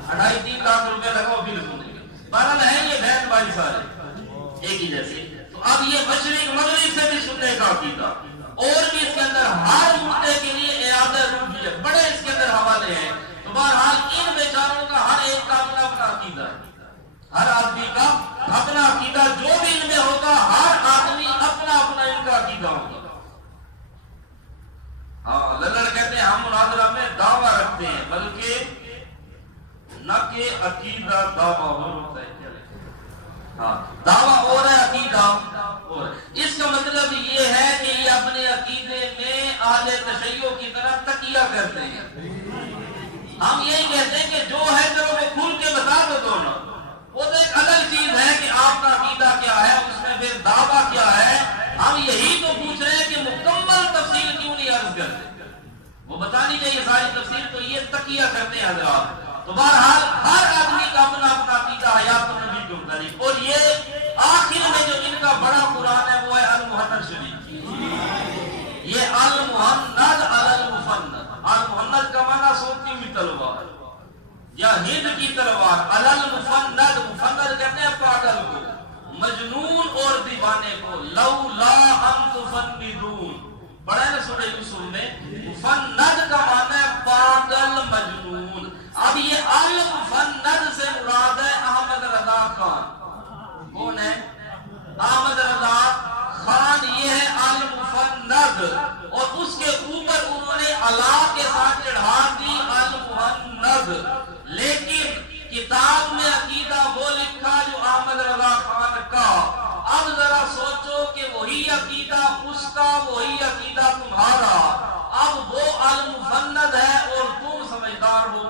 2.5-3 لاکھ روپے لگاؤ پھر سنیں گے. بہرحال ہے یہ بہن بھائی سارے ایک ہی جیسے. تو اب یہ مشرق مغرب سے بھی سننے کا عقیدہ اور بھی اس کے اندر ہر مدعے کے لیے اعادہ روحی ہے, بڑے اس کے اندر حوالے ہیں. تو بہرحال ان بیچاروں کا ہر ایک کا اپنا اپنا عقیدہ ہے, ہر آدمی کا اپنا عقیدہ. جو بھی ان میں ہوگا ہر آدمی اپنا اپنا ان کا عقیدہ ہوگا. ہاں للڑ کہتے ہیں ہم مناظرہ میں دعویٰ رکھتے ہیں بلکہ نہ کہ عقیدہ دعویٰ ہوتا ہے. ہاں دعویٰ ہو رہا ہے عقیدہ ہو رہا ہے. اس کا مطلب یہ ہے کہ یہ اپنے عقیدے میں اہل تشیع کی طرح تکیہ کرتے ہیں. ہم یہی کہتے ہیں کہ جو ہے چلو وہ کھل کے بتا دو دونوں. وہ تو ایک الگ چیز ہے کہ آپ کا عقیدہ کیا ہے, اس میں پھر دعویٰ کیا ہے. ہم یہی تو پوچھ رہے ہیں کہ مکمل تفصیل کیوں نہیں عرض کرتے. وہ بتانی چاہیے ساری تفصیل, تو یہ تکیہ کرتے ہیں حضرات. تو بہرحال ہر آدمی کا اپنا اپنا عقیدہ حیات النبی کے متعلق. اور یہ آخر میں جو ان کا بڑا قرآن ہے وہ ہے المحند شریف. یہ المحند علی المفند. المحند کا معنی سونپی ہوئی تلوار یا ہند کی تلوار. علی المفند, مفند کہتے ہیں پاگل کو, مجنون اور دیوانے کو. لولا ان تفندون پڑھا ہے نا سورہ یوسف میں. مفند کا معنی ہے پاگل مجنون. اب یہ المفند سے مراد ہے احمد رضا خان. کون ہے احمد رضا خان؟ یہ ہے المفند. اور اس کے اوپر انہوں نے اللہ کے ساتھ چڑھا دی المفند. لیکن کتاب میں عقیدہ وہ لکھا جو احمد رضا خان کا. اب ذرا سوچو کہ وہی عقیدہ اس کا, وہی عقیدہ تمہارا. اب وہ المفند ہے اور تم سمجھدار ہو.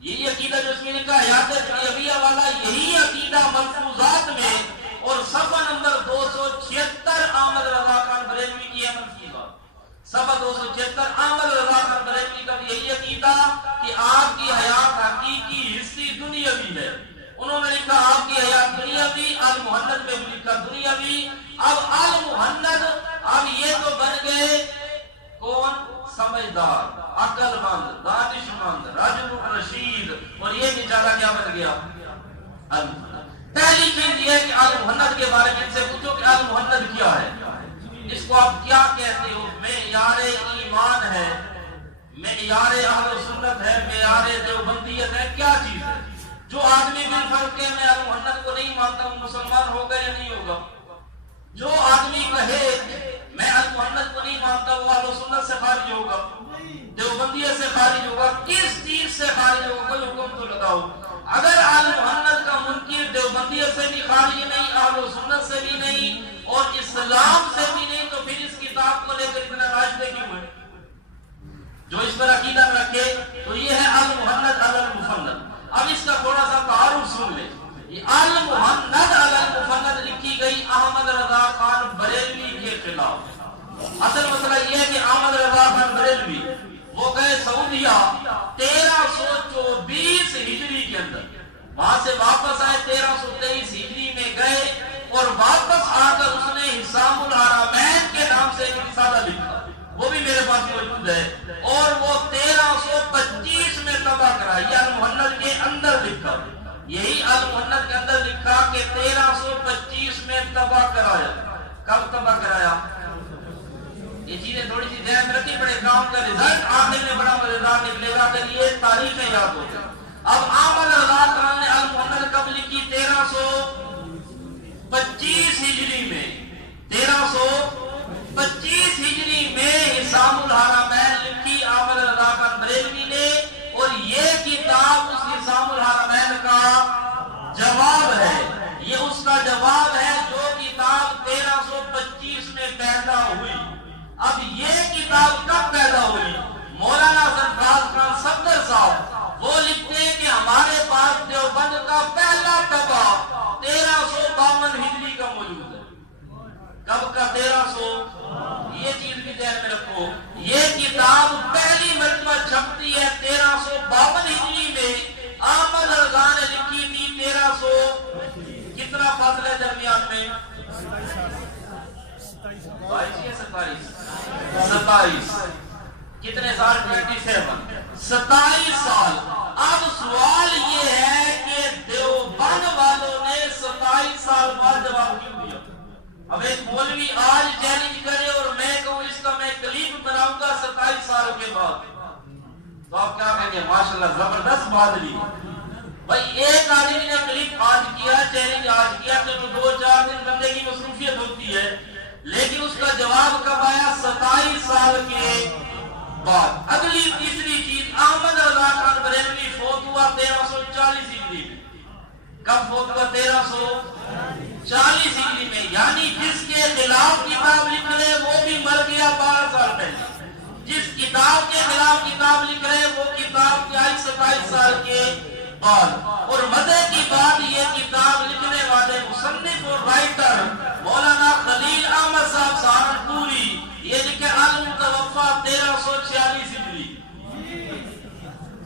یہی عقیدہ جو اس میں لکھا حیات طیبیہ والا, یہی عقیدہ ملفوظات میں اور صفحہ نمبر 276 احمد رضا خان بریلوی کی ہے ملفوظات. صفحہ 276 احمد رضا خان بریلوی کا یہی عقیدہ کہ آپ کی حیات حقیقی حصی دنیاوی ہے. انہوں نے لکھا آپ کی حیات دنیاوی, المحند میں بھی لکھا دنیاوی. اب المحند, اب یہ تو بن گئے کون؟ سمجھدار, عقل مند, دانش مند, رجل رشید. اور یہ بیچارہ کیا بن گیا؟ پہلی چیز یہ ہے کہ المحند کے بارے میں ان سے پوچھو کہ المحند کیا ہے, اس کو آپ کیا کہتے ہو؟ معیار ایمان ہے, معیار اہل سنت ہے, معیار دیوبندیت ہے, کیا چیز ہے؟ جو آدمی بالفرض کہ میں المحند کو نہیں مانتا ہوں مسلمان ہوگا یا نہیں ہوگا؟ جو آدمی کہے میں المحند کو نہیں مانتا وہ اہل سنت سے خارج ہوگا, دیوبندیت سے خارج ہوگا. کس چیز سے خارج ہوگا؟ کوئی حکم تو لگاؤ. اگر المحند کا منکر دیوبندیت سے بھی خارج نہیں, اہل سنت سے بھی نہیں, اور اسلام سے بھی نہیں, تو پھر اس کتاب کو لے کر اتنا راشدے کیوں ہے؟ جو اس پر عقیدہ رکھے تو یہ ہے المحند علی المفند. اب اس کا تھوڑا سا تعارف سن لیں. المحند علی المفند لکھی گئی احمد رضا خان بریلوی کے خلاف. اصل مسئلہ یہ ہے کہ احمد رضا خان بریلوی وہ گئے سعودیہ 1324 ہجری کے اندر, وہاں سے واپس آئے 1323 ہجری میں گئے, اور واپس آ کر اس نے حسام الحرمین کے نام سے ایک رسالہ لکھا, وہ بھی میرے پاس موجود ہے, اور وہ 1325 میں تباہ کرا. یہ المحند کے اندر لکھا, یہی المحند کے اندر لکھا کہ 1325 میں تباہ کرایا. کب تباہ کرایا؟ یہ چیزیں تھوڑی سی ذہن میں رکھنی پڑے, کام کا رزلٹ آخر میں بڑا مزیدار نکلے گا اگر یہ تاریخیں یاد ہو جائیں. اب احمد رضا خان نے المحند کب لکھی؟ 1325 ہجری میں. 1325 ہجری میں حسام الحرمین لکھی احمد رضا خان بریلوی نے, اور یہ کتاب اس حسام الحرمین کا جواب ہے. یہ اس کا جواب ہے جو کتاب 1325 میں پیدا ہوئی. اب یہ کتاب کب پیدا ہوئی؟ مولانا سرفراز خان صفدر صاحب وہ لکھتے ہیں کہ ہمارے پاس دیوبند کا پہلا طبع 1352 ہجری رکھو، یہ کتاب پہلی مرتبہ چھپتی ہے 1352 ہجری میں، احمد رضا نے لکھی تھی 1300، کتنا فاصلہ ہے درمیان میں؟ 27 کتنے سال؟ 27 سال۔ اب سوال یہ ہے کہ دیوبند والوں نے 27 سال بعد جواب کیوں دیا؟ اب ایک مولوی آج چیلنج کرے اور میں کہوں اس کا میں کلپ بناؤں گا 27 سال کے بعد، تو آپ کیا کہیں گے؟ ماشاءاللہ زبردست بات لی بھائی۔ ایک آدمی نے کلپ آج کیا، چیلنج آج کیا، تو 2-4 دن بندے کی مصروفیت ہوتی ہے، لیکن اس کا جواب کب آیا؟ 27 سال کے بعد۔ اگلی تیسری چیز، احمد رضا خان بریلوی فوت ہوا 1340 ہجری میں۔ کب فوت ہوا؟ 1340 ہجری میں، یعنی جس کے خلاف کتاب لکھ رہے وہ بھی مر گیا 12 سال پہلے، جس کتاب کے خلاف کتاب لکھ رہے وہ کتاب کی آئی 27 سال کے بعد۔ اور مزے کی بات، یہ کتاب لکھنے والے مصنف اور رائٹر مولانا خلیل احمد صاحب سہارنپوری، یہ لکھے المتوفا 1346 ہجری۔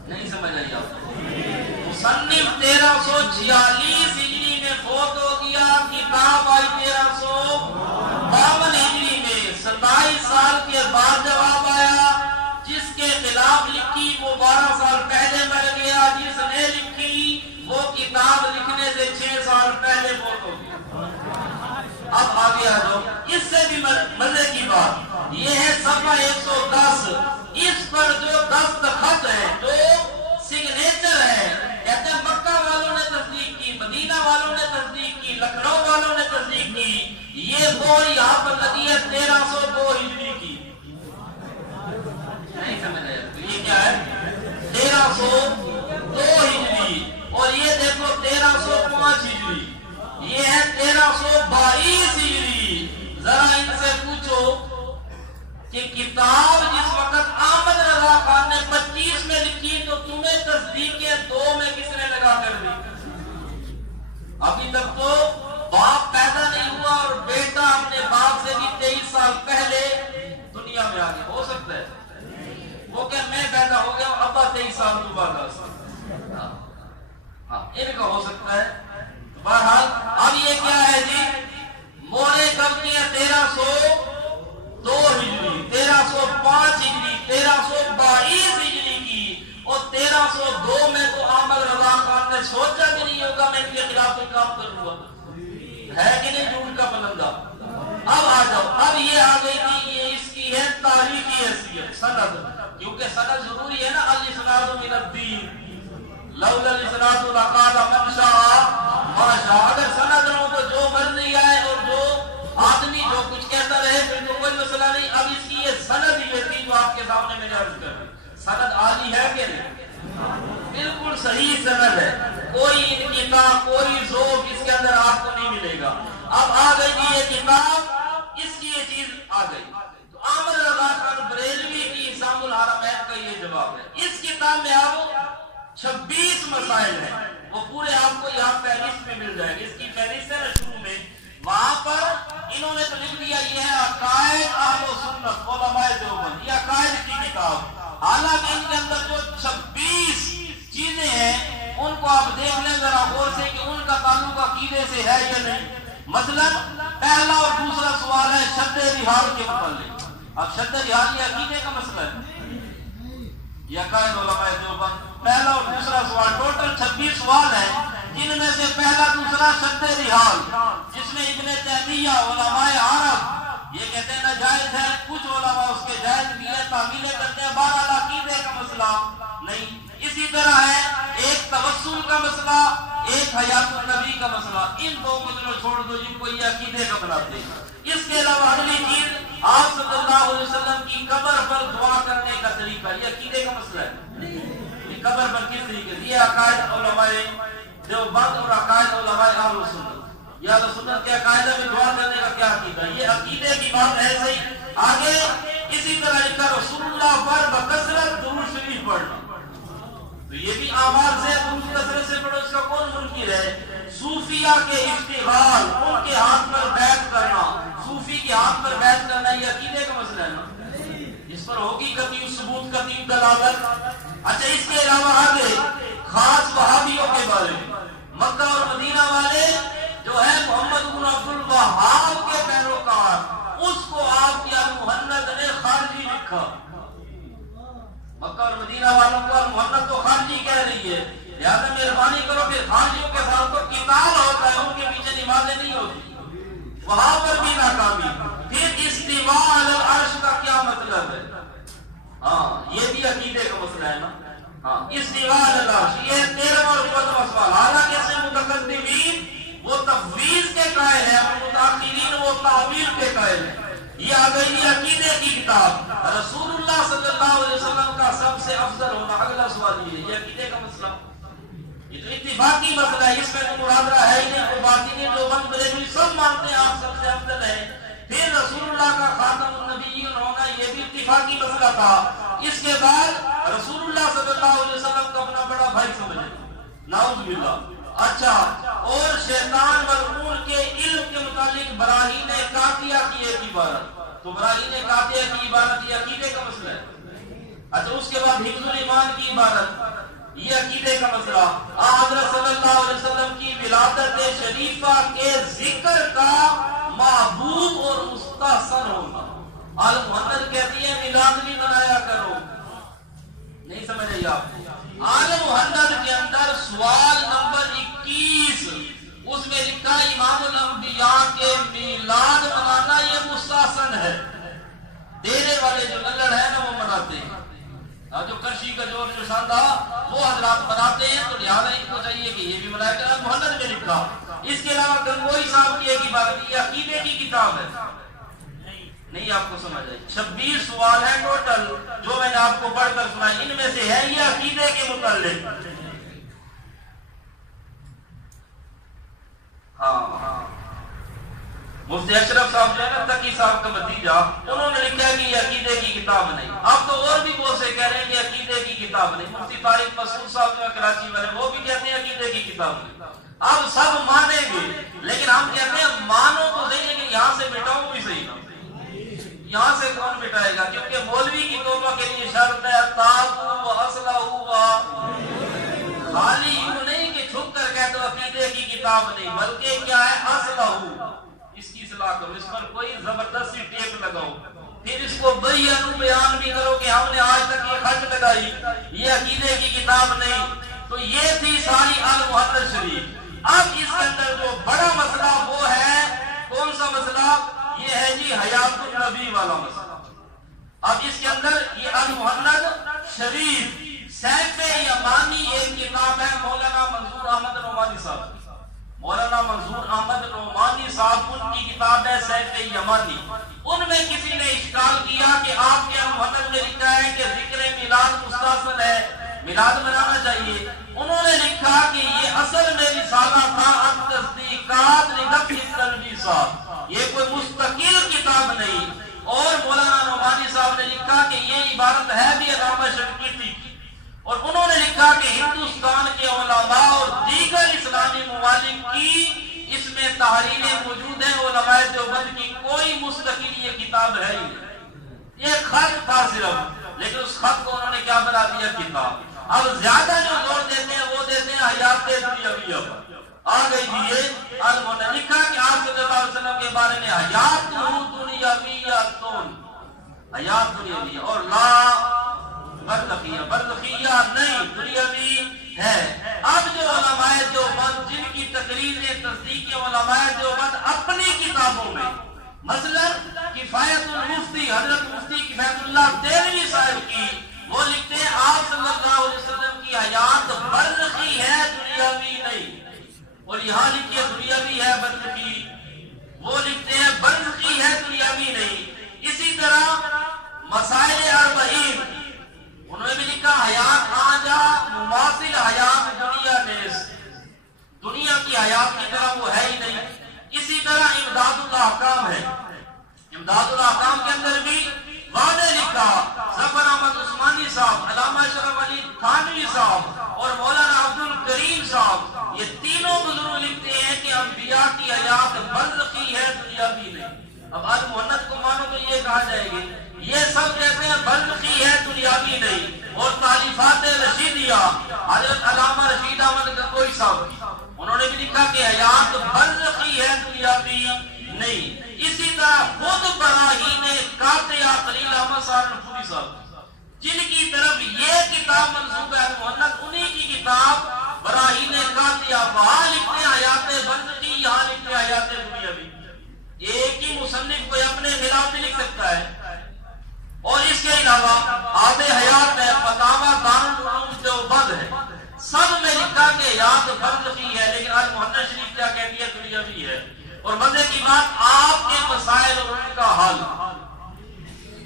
نہیں سمجھ آئی آپ کو؟ مصنف 1346 ہجری میں فوت ہو گیا، کتاب آئی 1352 ہجری میں، 27 سال کے بعد جواب آیا۔ جس کے خلاف لکھی وہ 12 سال پہلے مر گیا، جس نے لکھی وہ کتاب لکھنے سے 6 سال پہلے فوت ہو گیا۔ اب آگے آ جاؤ، اس سے بھی مزے کی بات یہ ہے، صفحہ 110، اس پر جو دستخط ہے، جو سگنیچر ہے، کہتے ہیں مکہ والوں نے تصدیق کی، مدینہ والوں نے تصدیق کی، لکھنؤ والوں نے تصدیق کی، یہ مہر یہاں پر لگی ہے 1302 ہجری کی۔ نہیں سمجھ آیا؟ یہ کیا ہے؟ 1302 ہجری، اور یہ دیکھو 1305 ہجری، یہ ہے 1322 ہجری۔ ذرا ان سے پوچھو کہ کتاب جس وقت احمد رضا خان نے 25 میں لکھی تو تمہیں تصدیق 2 میں کس نے لگا کر دی؟ ابھی تک تو باپ پیدا نہیں ہوا اور بیٹا اپنے باپ سے بھی 23 سال پہلے دنیا میں آ گیا۔ ہو سکتا ہے وہ کہ میں پیدا ہو گیا ابا 23 سال کے بعد، ان کا ہو سکتا ہے۔ بہرحال اب یہ کیا ہے جی؟ مورے کب کی ہے؟ 1302 ہجری، 1305 ہجری، 1322 ہجری کی، اور 1302 میں تو احمد رضا خان نے سوچا بھی نہیں ہوگا میں ان کے خلاف کوئی کام کروں گا، ہے کہ نہیں جھوٹ کا پلندہ۔ اب آ جاؤ، اب یہ آ گئی تھی، یہ اس کی ہے تاریخی حیثیت، سند، کیونکہ سند ضروری ہے نا، الاسناد من الدین، لولا الاسناد لقال من شاء ما شاء۔ اگر سند نہ ہو تو جو مرضی آئے اور جو آدمی جو کچھ کہتا رہے پھر تو کوئی مسئلہ نہیں۔ اب اس کی یہ سند ہی تھی جو آپ کے سامنے میں نے عرض کر دی۔ سند عالی ہے کہ نہیں؟ بالکل صحیح سند ہے، کوئی انقطاع، کوئی ذوق اس کے اندر آپ کو نہیں ملے گا۔ اب آ گئی جی یہ کتاب، اس کی یہ چیز آ گئی، تو احمد رضا خان بریلوی کی حسام الحرمین کا یہ جواب ہے۔ اس کتاب میں اب 26 مسائل ہیں، وہ پورے آپ کو یہاں فہرست میں مل جائے گی، اس کی فہرست ہے نا شروع میں، وہاں پر انہوں نے تو لکھ دیا یہ ہے عقائد اہل سنت علماء دیوبند، یہ عقائد کی کتاب۔ حالانکہ ان کے اندر جو 26 چیزیں ہیں ان کو آپ دیکھ لیں ذرا غور سے کہ ان کا تعلق عقیدے سے ہے یا نہیں۔ مثلا پہلا اور دوسرا سوال ہے شد رحال کے متعلق۔ اب شد رحال یہ عقیدے کا مسئلہ ہے، یہ عقائد علماء دیوبند۔ پہلا اور دوسرا سوال، ٹوٹل 26 سوال ہیں، جن میں سے پہلا دوسرا شد رحال، جس میں ابن تیمیہ علماء عرب یہ کہتے ہیں ناجائز ہے، کچھ علماء اس کے جائز بھی ہے، تعمیلیں کرتے ہیں، بہرحال عقیدے کا مسئلہ نہیں۔ اسی طرح ہے ایک توسل کا مسئلہ، ایک حیات النبی کا مسئلہ، ان 2 مسئلوں چھوڑ دو جن کو یہ عقیدے کا بناتے ہیں۔ اس کے علاوہ اگلی چیز آپ صلی اللہ علیہ وسلم کی قبر پر دعا کرنے کا طریقہ، یہ عقیدے کا مسئلہ ہے۔ یہ قبر پر کس طریقے سے، یہ عقائد علماء دیوبند اور عقائد علماء اہل سنت، یا اہل سنت کے عقائدہ میں دعا کرنے کا کیا عقیدہ، یہ عقیدے کی بات ہے صحیح۔ آگے اسی طرح لکھا رسول اللہ پر بکثرت درود شریف پڑھنا، تو یہ بھی اعمال سے درود کثرت سے پڑھو، اس کا کون منکر ہے؟ صوفیہ کے اشتغال، ان کے ہاتھ پر بیعت کرنا، صوفی کے ہاتھ پر بیعت کرنا، یہ عقیدے کا مسئلہ ہے نا، پر ہوگی قطعی ثبوت قطعی دلالت. اچھا اس کے علاوہ آگے خاص وہابیوں کے بارے میں مکہ اور مدینہ والے جو ہے محمد بن عبد الوہاب کے پیروکار، اس کو آپ کی المحند نے خارجی لکھا. مکہ اور مدینہ والوں کو المحند تو خارجی کہہ رہی ہے، لہٰذا مہربانی کرو پھر خارجیوں کے ساتھ تو قتال ہوتا ہے، ان کے پیچھے نمازیں نہیں ہوتی، وہاں پر بھی ناکامی. پھر استواء علی العرش کا کیا مطلب ہے؟ ہاں یہ بھی عقیدے کا مسئلہ ہے نا. ہاں استواء علی العرش یہ 13 اور 14 سوال. حالانکہ ایسے متقدمین وہ تفویض کے قائل ہیں، متأخرین وہ تعویل کے قائل ہیں. یہ آ گئی عقیدے کی کتاب. رسول اللہ صلی اللہ علیہ وسلم کا سب سے افضل ہونا اگلا سوال یہ عقیدے کا مسئلہ. یہ تو اتفاقی مسئلہ ہے، اس میں تو مرادرہ ہے ہی نہیں. کوئی بات ہی نہیں، جو بند بریلوی سب مانتے ہیں آپ سب سے افضل ہے. پھر رسول اللہ کا خاتم النبیین ہونا یہ بھی اتفاقی مسئلہ تھا. اس کے بعد رسول اللہ صلی اللہ علیہ وسلم کو اپنا بڑا بھائی سمجھے، نعوذ باللہ. اچھا اور شیطان ملعون کے علم کے متعلق براہین قاطعہ کی ایک عبارت. تو براہین قاطعہ کی عبارت یہ عقیدے کا مسئلہ ہے. اچھا اس کے بعد حفظ الایمان کی عبارت یہ عقیدے کا مسئلہ. حضرت صلی اللہ علیہ وسلم کی ولادت شریفہ کے ذکر کا محبوب اور مستحسن ہونا. المحند کہتی ہے میلاد بھی منایا کرو. نہیں سمجھ رہی آپ؟ المحند کے اندر سوال نمبر 21 اس میں لکھا امام الانبیاء کے میلاد منانا یہ مستحسن ہے. دینے والے جو للڑ ہے نا وہ مناتے ہیں، جو کرشی کا جو شاندار وہ حضرات مناتے ہیں، تو لہٰذا ان کو چاہیے کہ یہ بھی منایا کرے. المحند میں لکھا. اس کے علاوہ گنگوئی صاحب کی ایک عبارت یہ عقیدے کی کتاب ہے. نہیں آپ کو سمجھ آئی. 26 سوال ہیں ٹوٹل جو میں نے آپ کو پڑھ کر سنائے. ان میں سے ہے یہ عقیدے کے متعلق. ہاں مفتی اشرف صاحب جو ہے نا تقی صاحب کا بھتیجا، انہوں نے لکھا کہ یہ عقیدے کی کتاب نہیں. اب تو اور بھی بہت سے کہہ رہے ہیں کہ عقیدے کی کتاب نہیں. مفتی طارق مسعود صاحب جو ہے کراچی والے وہ بھی کہتے ہیں عقیدے کی کتاب نہیں. اب سب مانیں گے لیکن ہم کہتے ہیں مانو تو صحیح لیکن یہاں سے مٹاؤ بھی صحیح. یہاں سے کون مٹائے گا؟ کیونکہ مولوی کی توبہ کے لیے شرط ہے تابو اصلحوا. خالی یوں نہیں کہ چھپ کر کہہ دو عقیدے کی کتاب نہیں، بلکہ کیا ہے اصلحوا، اس کی اصلاح کرو، اس پر کوئی زبردستی ٹیپ لگاؤ. پھر اس کو بیان بھی کرو کہ ہم نے آج تک یہ خرچ لگائی، یہ عقیدے کی کتاب نہیں. تو یہ تھی ساری المحند شریف. اب اس کے اندر جو بڑا مسئلہ وہ ہے کون سا مسئلہ؟ یہ ہے جی حیات النبی والا مسئلہ. اب اس کے اندر یہ المحند شریف سیف یمانی ایک کتاب ہے مولانا منظور احمد نعمانی صاحب. مولانا منظور احمد نعمانی صاحب ان کی کتاب ہے سیف یمانی. ان میں کسی نے اشکال کیا کہ آپ کے المحند میں لکھا ہے کہ ذکر میلاد مستحسن ہے، میلاد منانا چاہیے. انہوں نے لکھا کہ یہ اصل میں رسالہ تھا التصدیقات لنفی التلبیسات، یہ کوئی مستقل کتاب نہیں. اور مولانا نعمانی صاحب نے لکھا کہ یہ عبارت ہے بھی علامہ شنقیطی کی. اور انہوں نے لکھا کہ ہندوستان کے علماء اور دیگر اسلامی ممالک کی اس میں تحریریں موجود ہیں. علماء دیوبند کی کوئی مستقل یہ کتاب ہے ہی نہیں، یہ خط تھا صرف، لیکن اس خط کو انہوں نے کیا بنا دیا کتاب. اب زیادہ جو زور دیتے ہیں وہ دیتے ہیں حیات دنیاویہ پر. آ گئی بھی یہ المحند لکھا کہ آپ صلی اللہ علیہ وسلم کے بارے میں حیات دنیاویہ، حیات دنیاویہ اور لا برزخیہ نہیں، دنیاوی ہے. اب جو علماء دیوبند جن کی تقریر تصدیق علماء دیوبند اپنی کتابوں میں مثلا کفایت المفتی حضرت مفتی کفایت اللہ دہلوی صاحب کی، وہ لکھتے ہیں آپ صلی اللہ علیہ وسلم کی حیات برزخی ہے دنیاوی نہیں. اور یہاں لکھیے دنیاوی ہے برزخی، وہ لکھتے ہیں برزخی ہے دنیاوی نہیں. اسی طرح مسائل اربعین انہوں نے بھی لکھا حیات آجا مماثل حیات دنیا نیز، دنیا کی حیات کی طرح وہ ہے ہی نہیں. اسی طرح امداد الاحکام ہے، امداد الاحکام کے اندر بھی واضح لکھا ظفر احمد عثمانی صاحب، علامہ اشرف علی تھانوی صاحب اور مولانا عبد الکریم صاحب، یہ تینوں بزرگ لکھتے ہیں کہ انبیاء کی حیات برزخی ہے دنیاوی نہیں. اب المحند کو مانو تو یہ کہا جائے گی، یہ سب کہتے ہیں برزخی کبھی نہیں. اور تعلیفات رشیدیہ حضرت علامہ رشید احمد گنگوئی صاحب کی، انہوں نے بھی لکھا کہ حیات برزخی ہے دنیاوی نہیں. اسی طرح خود براہین قاطعہ خلیل احمد صاحب نفوری صاحب جن کی طرف یہ کتاب منسوب ہے محنت، انہی کی کتاب براہین قاطعہ، وہاں لکھتے ہیں حیات برزخی، یہاں لکھتے ہیں حیات دنیاوی. ایک ہی مصنف کوئی اپنے خلاف بھی لکھ سکتا ہے. اور اس کے علاوہ آب حیات ہے، فتاوی دارالعلوم دیوبند ہے، سب میں لکھا کہ حیات برزخی ہے، لیکن آج محنت شریف کیا کہتی ہے دنیاوی ہے. اور مزے کی بات آپ کے مسائل اور ان کا حل،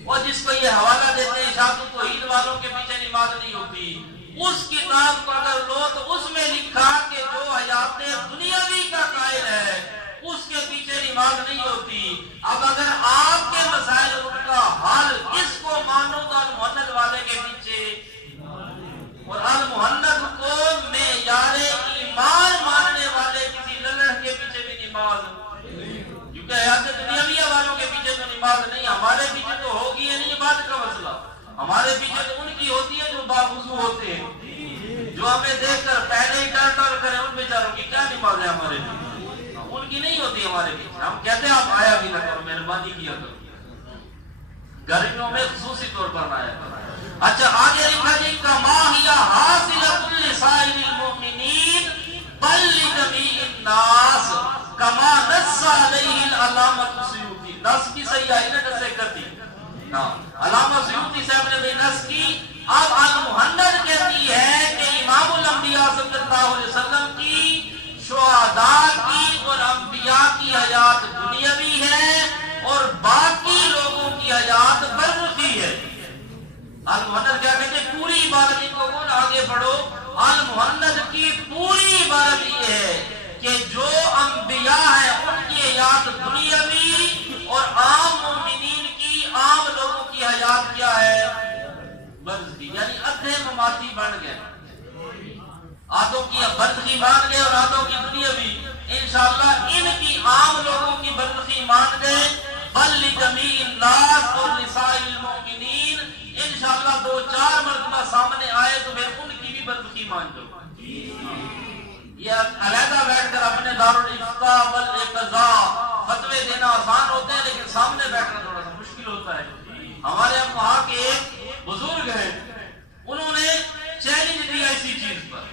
اور جس کو یہ حوالہ دیتے ہیں اشاعت التوحید والوں کے پیچھے نماز نہیں ہوتی، اس کتاب کو اگر لو تو اس میں لکھا کہ جو حیات دنیاوی کا قائل ہے اس کے پیچھے نماز نہیں ہوتی. اب اگر آپ کے مسائل اور ان کا حل اس کو مانو تو المحند والے کے پیچھے، اور المحند کو معیار ایمان ماننے والے کسی للڑ کے پیچھے بھی نماز، کیونکہ حیات دنیاویہ والوں کے پیچھے تو نماز نہیں. ہمارے پیچھے تو ہوگی ہے نہیں بات کا مسئلہ، ہمارے پیچھے تو ان کی ہوتی ہے جو باوضو ہوتے ہیں، جو ہمیں دیکھ کر پہلے ہی ٹر ٹر کریں. ان بیچاروں کی کیا نماز ہے ہمارے پیچھے؟ ان کی نہیں ہوتی ہمارے پیچھے. ہم کہتے ہیں آپ آیا بھی نہ کرو، مہربانی کیا کرو، گرمیوں میں خصوصی طور پر نہ آیا کرو. اچھا آگے لکھا جی کما ہی حاصلۃ لسائر المؤمنین بل لجمیع الناس کما نص علیہ العلامہ السیوطی. نص کی صحیح آئی نا، نص کرتی علامہ سیوطی صاحب نے بھی نص کی. اب المحند کہتی ہے کہ امام الانبیاء صلی اللہ علیہ وسلم کی، شہداء کی اور انبیاء کی حیات دنیاوی ہے اور باقی لوگوں کی حیات برزخی ہے. المحند کیا کہتے ہیں؟ پوری عبارت کو کون آگے پڑھو. المحند کی پوری عبارت یہ ہے کہ جو انبیاء ہیں ان کی حیات دنیاوی اور عام مومنین کی، عام لوگوں کی حیات کیا ہے؟ برزخی. یعنی ادھے مماتی بن گئے، آدھوں کی برزخی مان گئے اور آدھوں کی دنیاوی. انشاءاللہ ان کی عام لوگوں کی برزخی مان گئے، بل لجمیع الناس اور لسائر المؤمنین. انشاءاللہ دو چار مرتبہ سامنے آئے تو پھر ان کی بھی برزخی مان دو. یہ علیحدہ بیٹھ کر اپنے دارالافتاء والاقتضاء فتوے دینا آسان ہوتے ہیں، لیکن سامنے بیٹھنا تھوڑا سا مشکل ہوتا ہے. ہمارے اب وہاں کے ایک بزرگ ہیں، انہوں نے چیلنج دیا اسی چیز پر.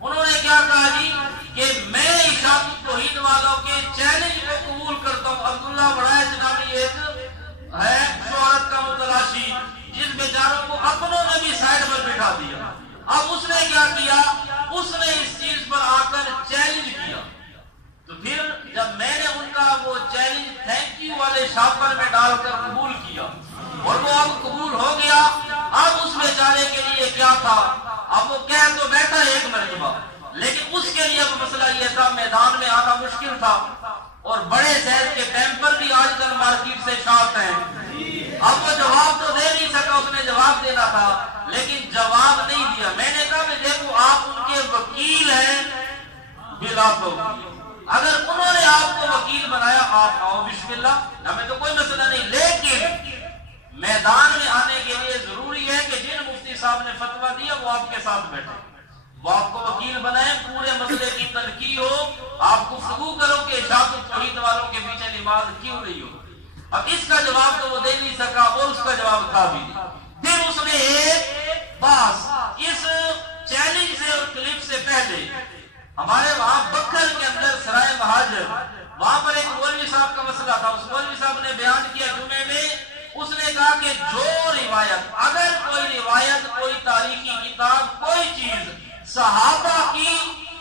انہوں نے کیا کہا جی کہ میں اشاعت التوحید والوں کے چیلنج کو قبول کرتا ہوں. عبداللہ بڑھائے جنابی ایک ہے شہرت کا متلاشی، جس بیچاروں کو اپنوں نے بھی سائڈ پر بٹھا دیا. اب اس نے کیا کیا، اس نے اس چیز پر آ کر چیلنج کیا. تو پھر جب میں نے ان کا وہ چیلنج تھینک یو والے شاپر میں ڈال کر قبول کیا اور وہ اب قبول ہو گیا، اب اس بیچارے کے لیے کیا تھا، اب وہ کہہ تو بیٹھا ایک مرتبہ، لیکن اس کے لیے اب مسئلہ یہ تھا میدان میں آنا مشکل تھا. اور بڑے صحت کے ٹیمپر بھی آج کل مارکیٹ سے شارٹ ہیں. اب وہ جواب تو دے نہیں سکا، اس نے جواب دینا تھا لیکن جواب نہیں دیا. میں نے کہا کہ دیکھو آپ ان کے وکیل ہیں بلا تو، اگر انہوں نے آپ کو وکیل بنایا آپ آؤ بسم اللہ، ہمیں تو کوئی مسئلہ نہیں، لیکن میدان میں آنے کے لیے ضروری ہے کہ جن مفتی صاحب نے فتویٰ دیا وہ آپ کے ساتھ بیٹھے، وہ آپ کو وکیل بنائے، پورے مسئلے کی تنقید ہو، آپ گفتگو کرو کہ اشاعت التوحید والوں کے پیچھے نماز کیوں نہیں ہو. اب اس کا جواب تو وہ دے نہیں سکا اور اس کا جواب تھا بھی نہیں. پھر اس نے ایک باس اس چیلنج سے اور کلپ سے پہلے ہمارے وہاں بکر کے اندر سرائے مہاجر، وہاں پر ایک مولوی صاحب کا مسئلہ تھا. اس مولوی صاحب نے بیان کیا جمعے میں، اس نے کہا کہ جو روایت، اگر کوئی روایت، کوئی تاریخی کتاب، کوئی چیز صحابہ کی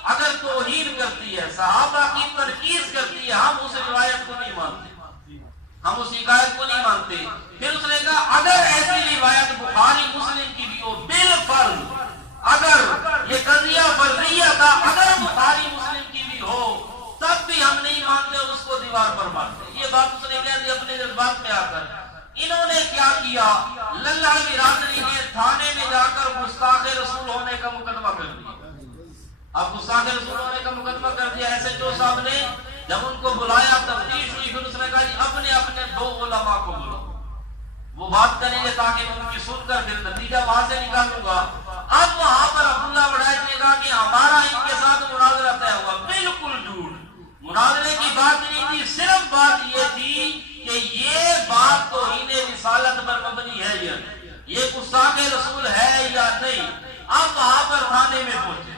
اگر توہین کرتی ہے، صحابہ کی تنقید کرتی ہے، ہم اس روایت کو نہیں مانتے، ہم اس حکایت کو نہیں مانتے. پھر اس نے کہا اگر ایسی روایت بخاری مسلم کی بھی ہو بالفرض، اگر یہ قضیہ فرضیہ تھا، اگر بخاری مسلم کی بھی ہو تب بھی ہم نہیں مانتے اور اس کو دیوار پر مارتے. یہ بات اس نے کہہ دی اپنے جذبات میں آ کر. انہوں نے کیا کیا، للہ برادری نے تھانے میں جا کر گستاخ رسول ہونے کا مقدمہ کر دیا. اب گستاخ رسول ہونے کا مقدمہ کر دیا. ایسے جو صاحب نے جب ان کو بلایا، تفتیش ہوئی، پھر اس نے کہا جی اپنے اپنے دو علماء کو بلاؤ، وہ بات کریں گے تاکہ ان کی سن کر پھر نتیجہ وہاں سے نکالوں گا. اب وہاں پر عبداللہ وڑائچ نے کہا کہ ہمارا ان کے ساتھ مناظرہ طے ہوا. بالکل جھوٹ. مناظرے کی بات نہیں تھی, صرف بات یہ تھی کہ یہ بات توہین رسالت پر مبنی ہے یا یہ گستاخ رسول ہے یا نہیں. اب وہاں پر تھانے میں پہنچے.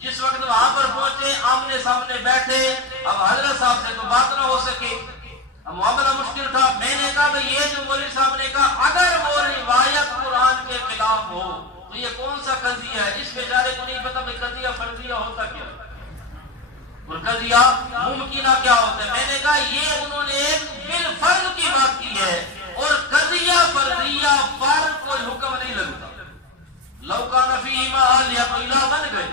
جس وقت وہاں پر پہنچے آمنے سامنے بیٹھے. اب حضرت صاحب سے تو بات نہ ہو سکے, اب معاملہ مشکل تھا. میں نے کہا بھئی یہ جو مولوی صاحب نے کہا اگر وہ روایت قرآن کے خلاف ہو تو یہ کون سا قضیہ ہے؟ اس بیچارے کو نہیں پتا بھئی قضیہ فرضیہ ہوتا کیا اور قضیہ ممکنہ کیا ہوتا ہے. میں نے کہا یہ انہوں نے ایک بالفرض کی بات کی ہے اور قضیہ فرضیہ پر کوئی حکم نہیں لگتا. لو کان فیہما آلیہ تو الہ بن گئے,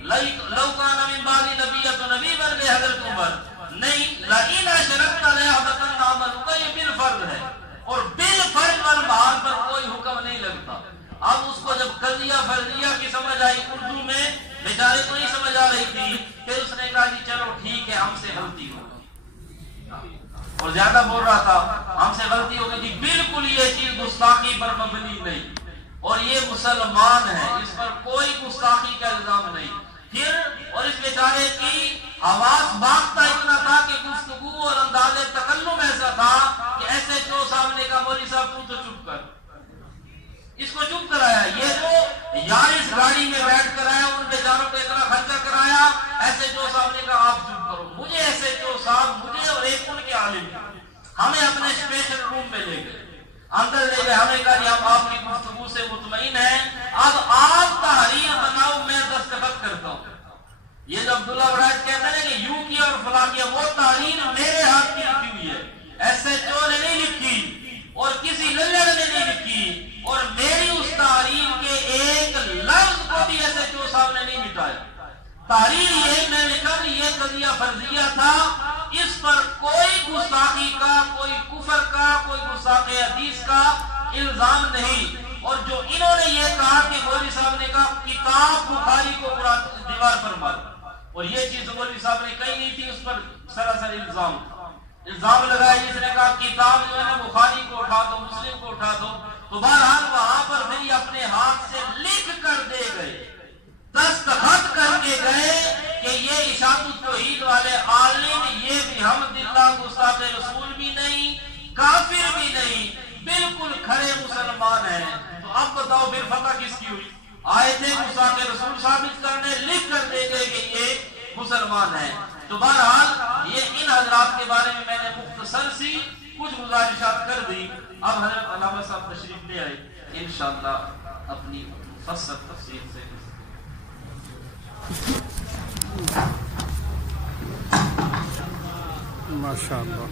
لو کان من بعد نبی تو نبی بن گئے حضرت عمر. نہیں, لئن اشرکت لیحبطن عملک, یہ بالفرض ہے اور بالفرض والمحال پر کوئی حکم نہیں لگتا. اب اس کو جب قضیہ فرضیہ کی سمجھ آئی اردو میں, بیچارے کو نہیں سمجھ آ رہی تھی, پھر اس نے کہا جی چلو ٹھیک ہے ہم سے غلطی ہو گئی, اور زیادہ بول رہا تھا ہم سے غلطی ہو گئی تھی. بالکل یہ چیز گستاخی پر مبنی نہیں اور یہ مسلمان ہے, اس پر کوئی گستاخی کا الزام نہیں. پھر اور اس بیچارے کی آواز باختہ اتنا تھا کہ گفتگو اور انداز تکلم ایسا تھا کہ ایسے جو صاحب نے کہا مولوی صاحب تو چپ کر, اس کو چپ کرایا. یہ جو یارس گاڑی میں بیٹھ کر آیا ان بیچاروں کو اتنا خرچہ کرایا, ایسے جو صاحب نے کہا آپ چپ کرو. مجھے ایسے جو صاحب, مجھے اور ایک ان کے عالم ہمیں اپنے اسپیشل روم میں لے گئے, اندر لے گئے. ہمیں کہا جی ہم آپ کی گفتگو سے مطمئن ہیں, اب آپ تحریر بناؤ میں دستخط کرتا ہوں. یہ جو عبداللہ وڑائچ کہتے ہیں کہ یوں کیا اور فلاں کیا, وہ تحریر میرے ہاتھ کی لکھی ہوئی ہے, ایس ایچ او نے نہیں لکھی اور کسی للڑ نے نہیں لکھی, اور میری اس تحریر کے ایک لفظ کو بھی ایس ایچ او صاحب نے نہیں مٹایا. تحریر یہ میں نے کہا یہ قضیہ فرضیہ تھا, اس پر کوئی گستاخی کا, کوئی کفر کا, کوئی گستاخ حدیث کا الزام نہیں. اور جو انہوں نے یہ کہا کہ مولوی صاحب نے کہا کتاب بخاری کو دیوار پر مارو, اور یہ چیز مولوی صاحب نے کہی نہیں تھی, اس پر سراسر الزام لگایا. جس نے کہا کتاب جو ہے نا بخاری کو اٹھا دو, مسلم کو اٹھا دو, تو بہرحال وہاں پر میری اپنے ہاتھ سے لکھ کر دے گئے, دستخط کر کے گئے کہ یہ اشاعت التوحید والے عالم یہ بھی حمدللہ گستاخ رسول بھی نہیں, کافر بھی نہیں, بالکل کھڑے مسلمان ہیں. تو اب بتاؤ پھر فتح کس کی ہوئی؟ آئے تھے گستاخ رسول ثابت کرنے, لکھ کر دے گئے کہ یہ مسلمان ہے. تو بہرحال یہ ان حضرات کے بارے میں میں نے مختصر سی کچھ گزارشات کر دی. اب حضرت علامہ صاحب تشریف لے آئے, انشاءاللہ اپنی مفصل تفصیل سے. ماشاءاللہ.